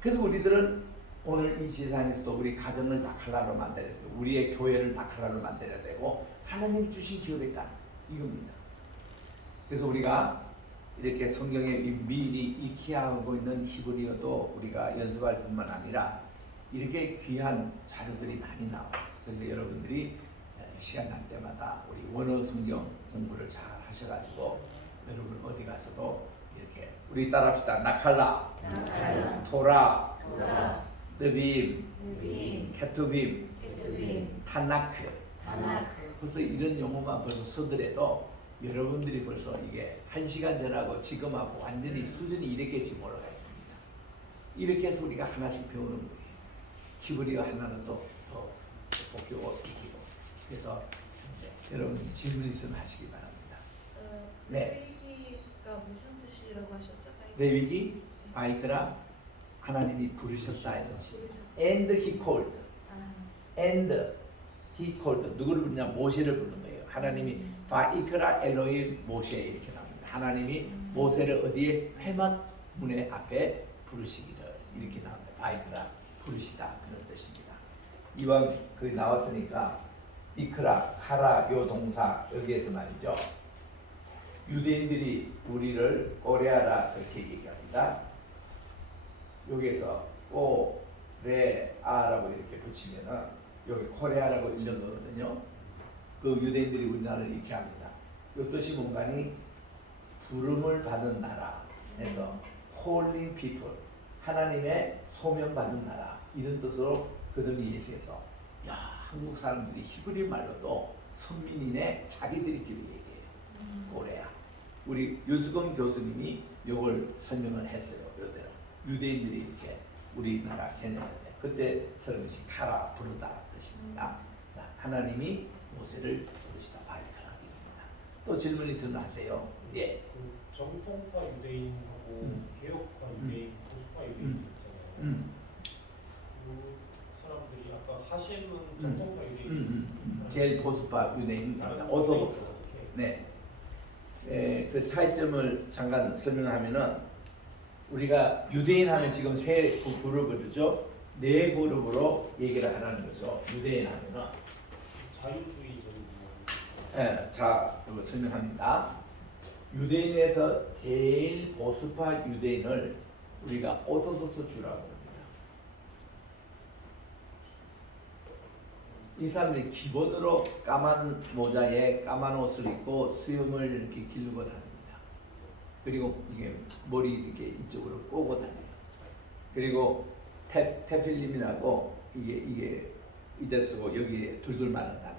그래서 우리들은 오늘 이 세상에서도 우리 가정을 나칼라로 만들어야 되고 우리의 교회를 나칼라로 만들어야 되고 하나님이 주신 기업의 땅 이겁니다. 그래서 우리가 이렇게 성경에 미리 익히하고 있는 히브리어도 우리가 연습할 뿐만 아니라 이렇게 귀한 자료들이 많이 나와요. 그래서 여러분들이 시간 날 때마다 우리 원어 성경 공부를 잘 하셔가지고 여러분 어디 가서도 이렇게 우리 따라합시다. 나칼라, 토라, 느빔, 케투빔, 타나크. 벌써 이런 용어만 벌써 쓰더라도 여러분들이 벌써 이게 1시간 전하고 지금하고 완전히 수준이 이렇게 지금 올라가 있습니다. 이렇게 해서 우리가 하나씩 배우는 거예요. 히브리어 하나는 또 복교고 익히고. 그래서 여러분 질문 있으면 하시기 바랍니다. 네. 레위기가 무슨 뜻이라고 하셨죠? 레위기 바이크라 하나님이 부르셨다 이런 뜻. And he called. And he called. 누구를 부르냐? 모세를 부르는 거예요. 하나님이 바이크라 엘로임 모세 이렇게 나옵니다. 하나님이 모세를 어디에 회막 문의 앞에 부르시기를 이렇게 나옵니다. 바이크라 부르시다 그런 뜻입니다. 이왕 그 나왔으니까 이크라 카라 요 동사 여기에서 말이죠. 유대인들이 우리를 꼬레아라 그렇게 얘기합니다. 여기에서 꼬레아라고 이렇게 붙이면은 여기 코레아라고 읽는 거거든요. 그 유대인들이 우리나라를 이렇게 합니다. 이 뜻이 뭔가니 부름을 받은 나라 해서 calling people 하나님의 소명받은 나라 이런 뜻으로 그들이 예수에서 야 한국 사람들이 히브리 말로도 선민이네 자기들이끼리 얘기해요. 고래야. 우리 유수건 교수님이 이걸 설명을 했어요. 그대로 유대인들이 이렇게 우리나라 개념을 해. 그때 서는 것이 카라 부르다 뜻입니다. 자, 하나님이 모세를 부르시다 바이크라입니다. 또 질문 있으면 하세요. 예. 그 정통파 유대인하고 개혁파 유대인, 보수파 유대인 있잖아요. 그 사람들이 아까 하셈은 정통파 유대인, 제일 보수파 유대인입니다. 오소독스. 네. 그 차이점을 잠깐 설명하면은 우리가 유대인 하면 지금 세 그룹이죠. 네 그룹으로 얘기를 하라는 거죠. 유대인 하면은 자유주의적인. 네, 자, 이거 설명합니다. 유대인에서 제일 보수파 유대인을 우리가 오토독스 주라고 합니다. 이 사람들이 기본으로 까만 모자에 까만 옷을 입고 수염을 이렇게 기르고 다닙니다. 그리고 이게 머리 이렇게 이쪽으로 꼬고 다녀요. 그리고 테필림이라고 이게 이제 쓰고 여기에 둘둘 말한다는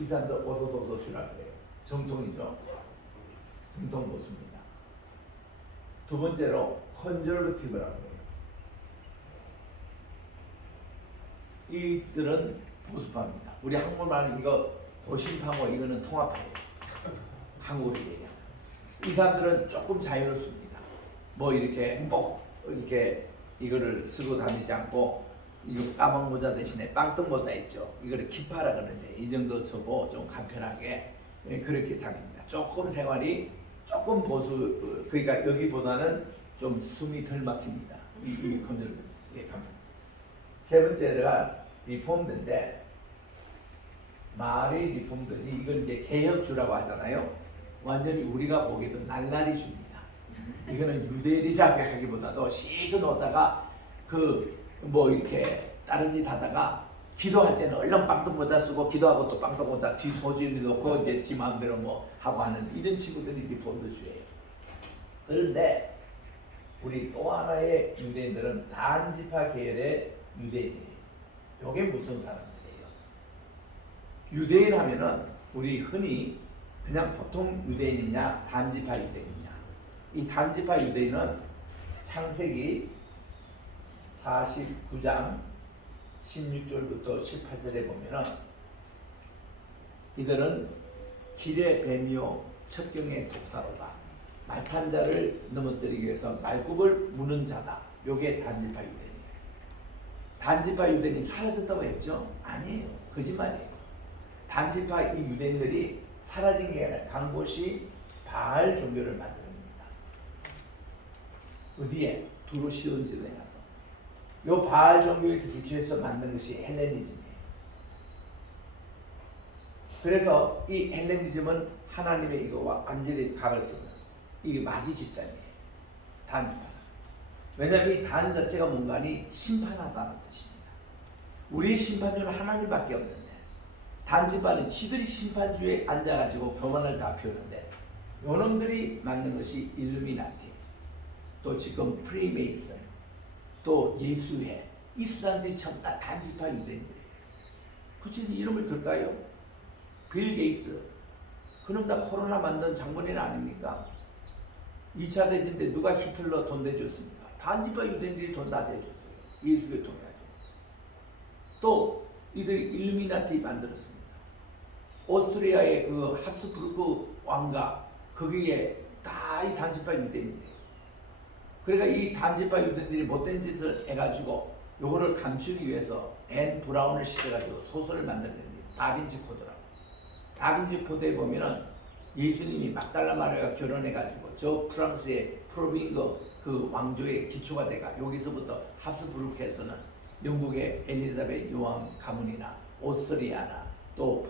이 사람들 오토독스 주라고 해요. 정통이죠. 정통 보수입니다. 두 번째로 컨저버티브라고 해요. 이들은 보수파입니다. 우리 한국말은 이거 보신파고 이거는 통합파예요. 한국이에요. 이 사람들은 조금 자유롭습니다. 뭐 이렇게 꼭 이렇게 이거를 쓰고 다니지 않고 이거 까만 모자 대신에 빵떡 모자 있죠. 이거를 키파라 그러는데 이 정도 쓰고 좀 간편하게 그렇게 다닙니다. 조금 생활이 조금 보수 그러니까 여기보다는 좀 숨이 덜 막힙니다. 이 컨트롤 세 번째가 리폼드인데 말이 리폼드니 이건 이제 개혁주라고 하잖아요. 완전히 우리가 보기에도 날라리 줍니다. 이거는 유대인이라고 하기보다도 시그 놓다가 그 뭐 이렇게 다른 짓 하다가 기도할 때는 얼른 빵떡 모자 쓰고 기도하고 또 빵떡 모자 뒤 소지를 놓고 이제 지 마음대로 뭐 하고 하는 이런 친구들이 리폼드주예요. 그런데 우리 또 하나의 유대인들은 단지파 계열의 유대인이에요. 이게 무슨 사람들이에요? 유대인 하면은 우리 흔히 그냥 보통 유대인이냐 단지파 유대인이냐. 이 단지파 유대인은 창세기 49장 16절부터 18절에 보면은 이들은 길의 뱀이요 첩경의 독사로다. 말 탄 자를 넘어뜨리기 위해서 말굽을 무는 자다. 요게 단지파 유대인이에요. 단지파 유대인이 사라졌다고 했죠? 아니에요. 거짓말이에요. 단지파 이 유대인들이 사라진 게 아니라 강봇이 바알 종교를 만듭니다. 어디에? 두로 시온지도에 가서. 요 바알 종교에서 기초해서 만든 것이 헬레니즘이에요. 그래서 이 헬레니즘은 하나님의 이거와 완전히 각을 씁니다. 이게 마귀 집단이에요. 단지파. 왜냐하면 이 단 자체가 뭔가니 심판하다는 뜻입니다. 우리의 심판주는 하나님밖에 없는데 단지파는 지들이 심판주에 앉아가지고 교만을 다 피우는데 요놈들이 만든 것이 일루미나티, 또 지금 프리메이슨, 또 예수회, 이 사람들이 전부 다 단지파 유대인들이에요. 굳이 이름을 들까요? 빌 게이츠, 그놈 다 코로나 만든 장본인 아닙니까? 2차 대전 때 누가 히틀러 돈 대줬습니까? 단지파 유대인들이 돈 다 대줬어요. 예수교 통해서. 또 이들이 일루미나티 만들었습니다. 오스트리아의 그 합스부르크 왕가 거기에 다 이 단지파 유대인이에요. 그러니까 이 단지파 유대인들이 못된 짓을 해가지고 요거를 감추기 위해서 댄 브라운을 시켜가지고 소설을 만들었습니다. 다빈치 코드라고. 다빈치 코드에 보면은 예수님이 막달라 마리아가 결혼해가지고 저 프랑스의 프로빙거 그 왕조의 기초가 돼가 여기서부터 합스부르크에서는 영국의 엘리자베트 여왕 가문이나 오스트리아나 또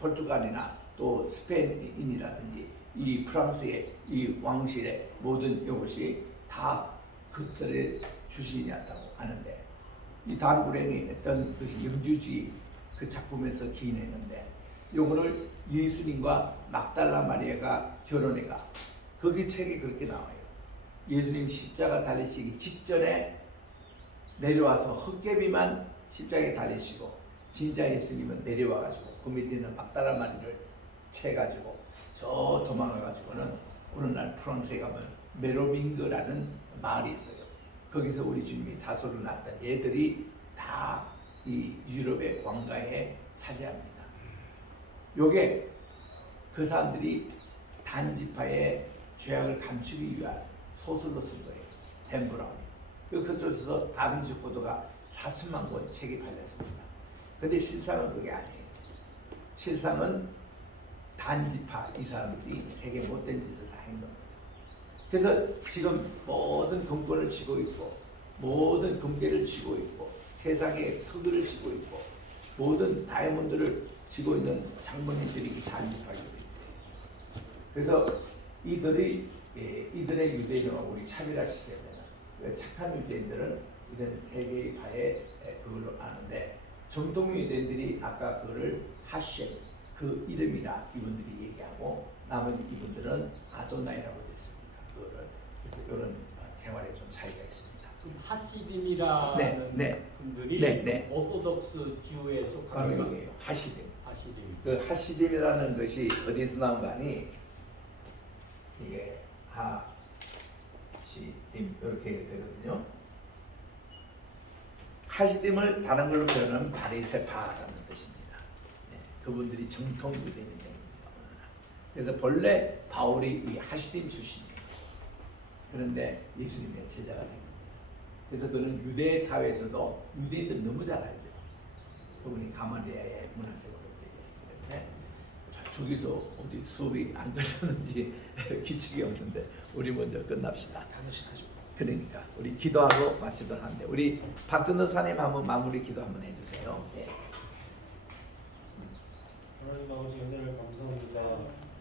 포르투갈이나 또 스페인이라든지 이 프랑스의 이 왕실의 모든 이것이 다 그들의 출신이었다고 하는데 이 단브렌이 했던 것이 영주주의 그 작품에서 기인했는데 요거를 예수님과 막달라 마리아가 결혼해가 거기 책에 그렇게 나와요. 예수님 십자가 달리시기 직전에 내려와서 헛개비만 십자가에 달리시고 진짜 예수님은 내려와가지고 그 밑에 있는 막달라 마리아를 채가지고 저 도망가가지고는 어느 날 프랑스에 가면 메로빙그라는 마을이 있어요. 거기서 우리 주님이 사소를 낳았던 얘들이 다 이 유럽의 왕가에 차지합니다. 요게 그 사람들이 단지파의 죄악을 감추기 위한 소설로 쓴 거예요. 댄 브라운이. 그 소설에서 다빈치 코드가 4천만 권 책이 팔렸습니다. 근데 실상은 그게 아니에요. 실상은 단지파 이 사람들이 세계 못된 짓을 다 한 겁니다. 그래서 지금 모든 금권을 쥐고 있고 모든 금괴를 쥐고 있고 세상에 석유를 쥐고 있고 모든 다이아몬드를 쥐고 있는 장본인들이 이 단지파입니다. 그래서 이들의 유대인하고 우리 차별화시켜야 되는 착한 유대인들은 이런 세 개의 그걸로 아는데 정통 유대인들이 아까 그거를 하셴 그 이름이라 이분들이 얘기하고 나머지 이분들은 아도나이라고 됐습니다. 그거를 그래서 이런 생활에 좀 차이가 있습니다. 하시딘이라는 네, 네. 분들이 네, 네. 오소독스 지우에 바로 속하는 여기에요. 하시딘. 하시디. 그 하시딤이라는 것이 어디서 나온 거 아니? 이게 하시딤 이렇게 되거든요. 하시딤을 다른 걸로 표현하면 바리새파라는 뜻입니다. 네, 그분들이 정통 유대인입니다. 그래서 본래 바울이 이 하시딤 출신이에요. 그런데 예수님의 제자가 됩니다. 그래서 그는 유대 사회에서도 유대인들 너무 잘 알죠. 그분이 가말리아의 문화생활을 했기 때문에 저기서 어디 수업이 안 끝났는지 기측이 없는데 우리 먼저 끝납시다. 5시 40분. 그러니까 우리 기도하고 마치도록 하는데 우리 박준호 사님 한번 마무리 기도 한번 해주세요. 네. 하나님 아버지 은혜를 감사합니다.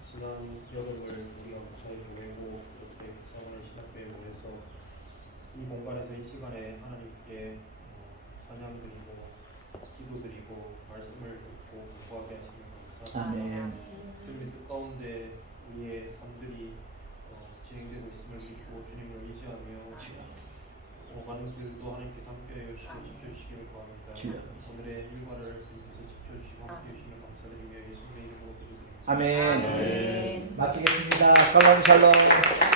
지난 여름을 우리가 무사히 보내고 이렇게 생활을 시작되고 해서 이 공간에서 이 시간에 하나님께 찬양드리고 기도드리고 말씀을 듣고 공부하게 하시면 감사합니다. 아멘. 주님의 뜻 가운데 우리의 삶들이 진행되고 있음을 믿고 주님을 의지하며 많은 길도 하나님께서 함께해 주시고 지켜주시기를 바랍니다. 주여. 오늘의 일과를 주님께서 지켜주시고 함께해 주시면 감사드리며 예수님의 이름으로 기도드립니다. 아멘. 아멘. 마치겠습니다. 샬롬 샬롬.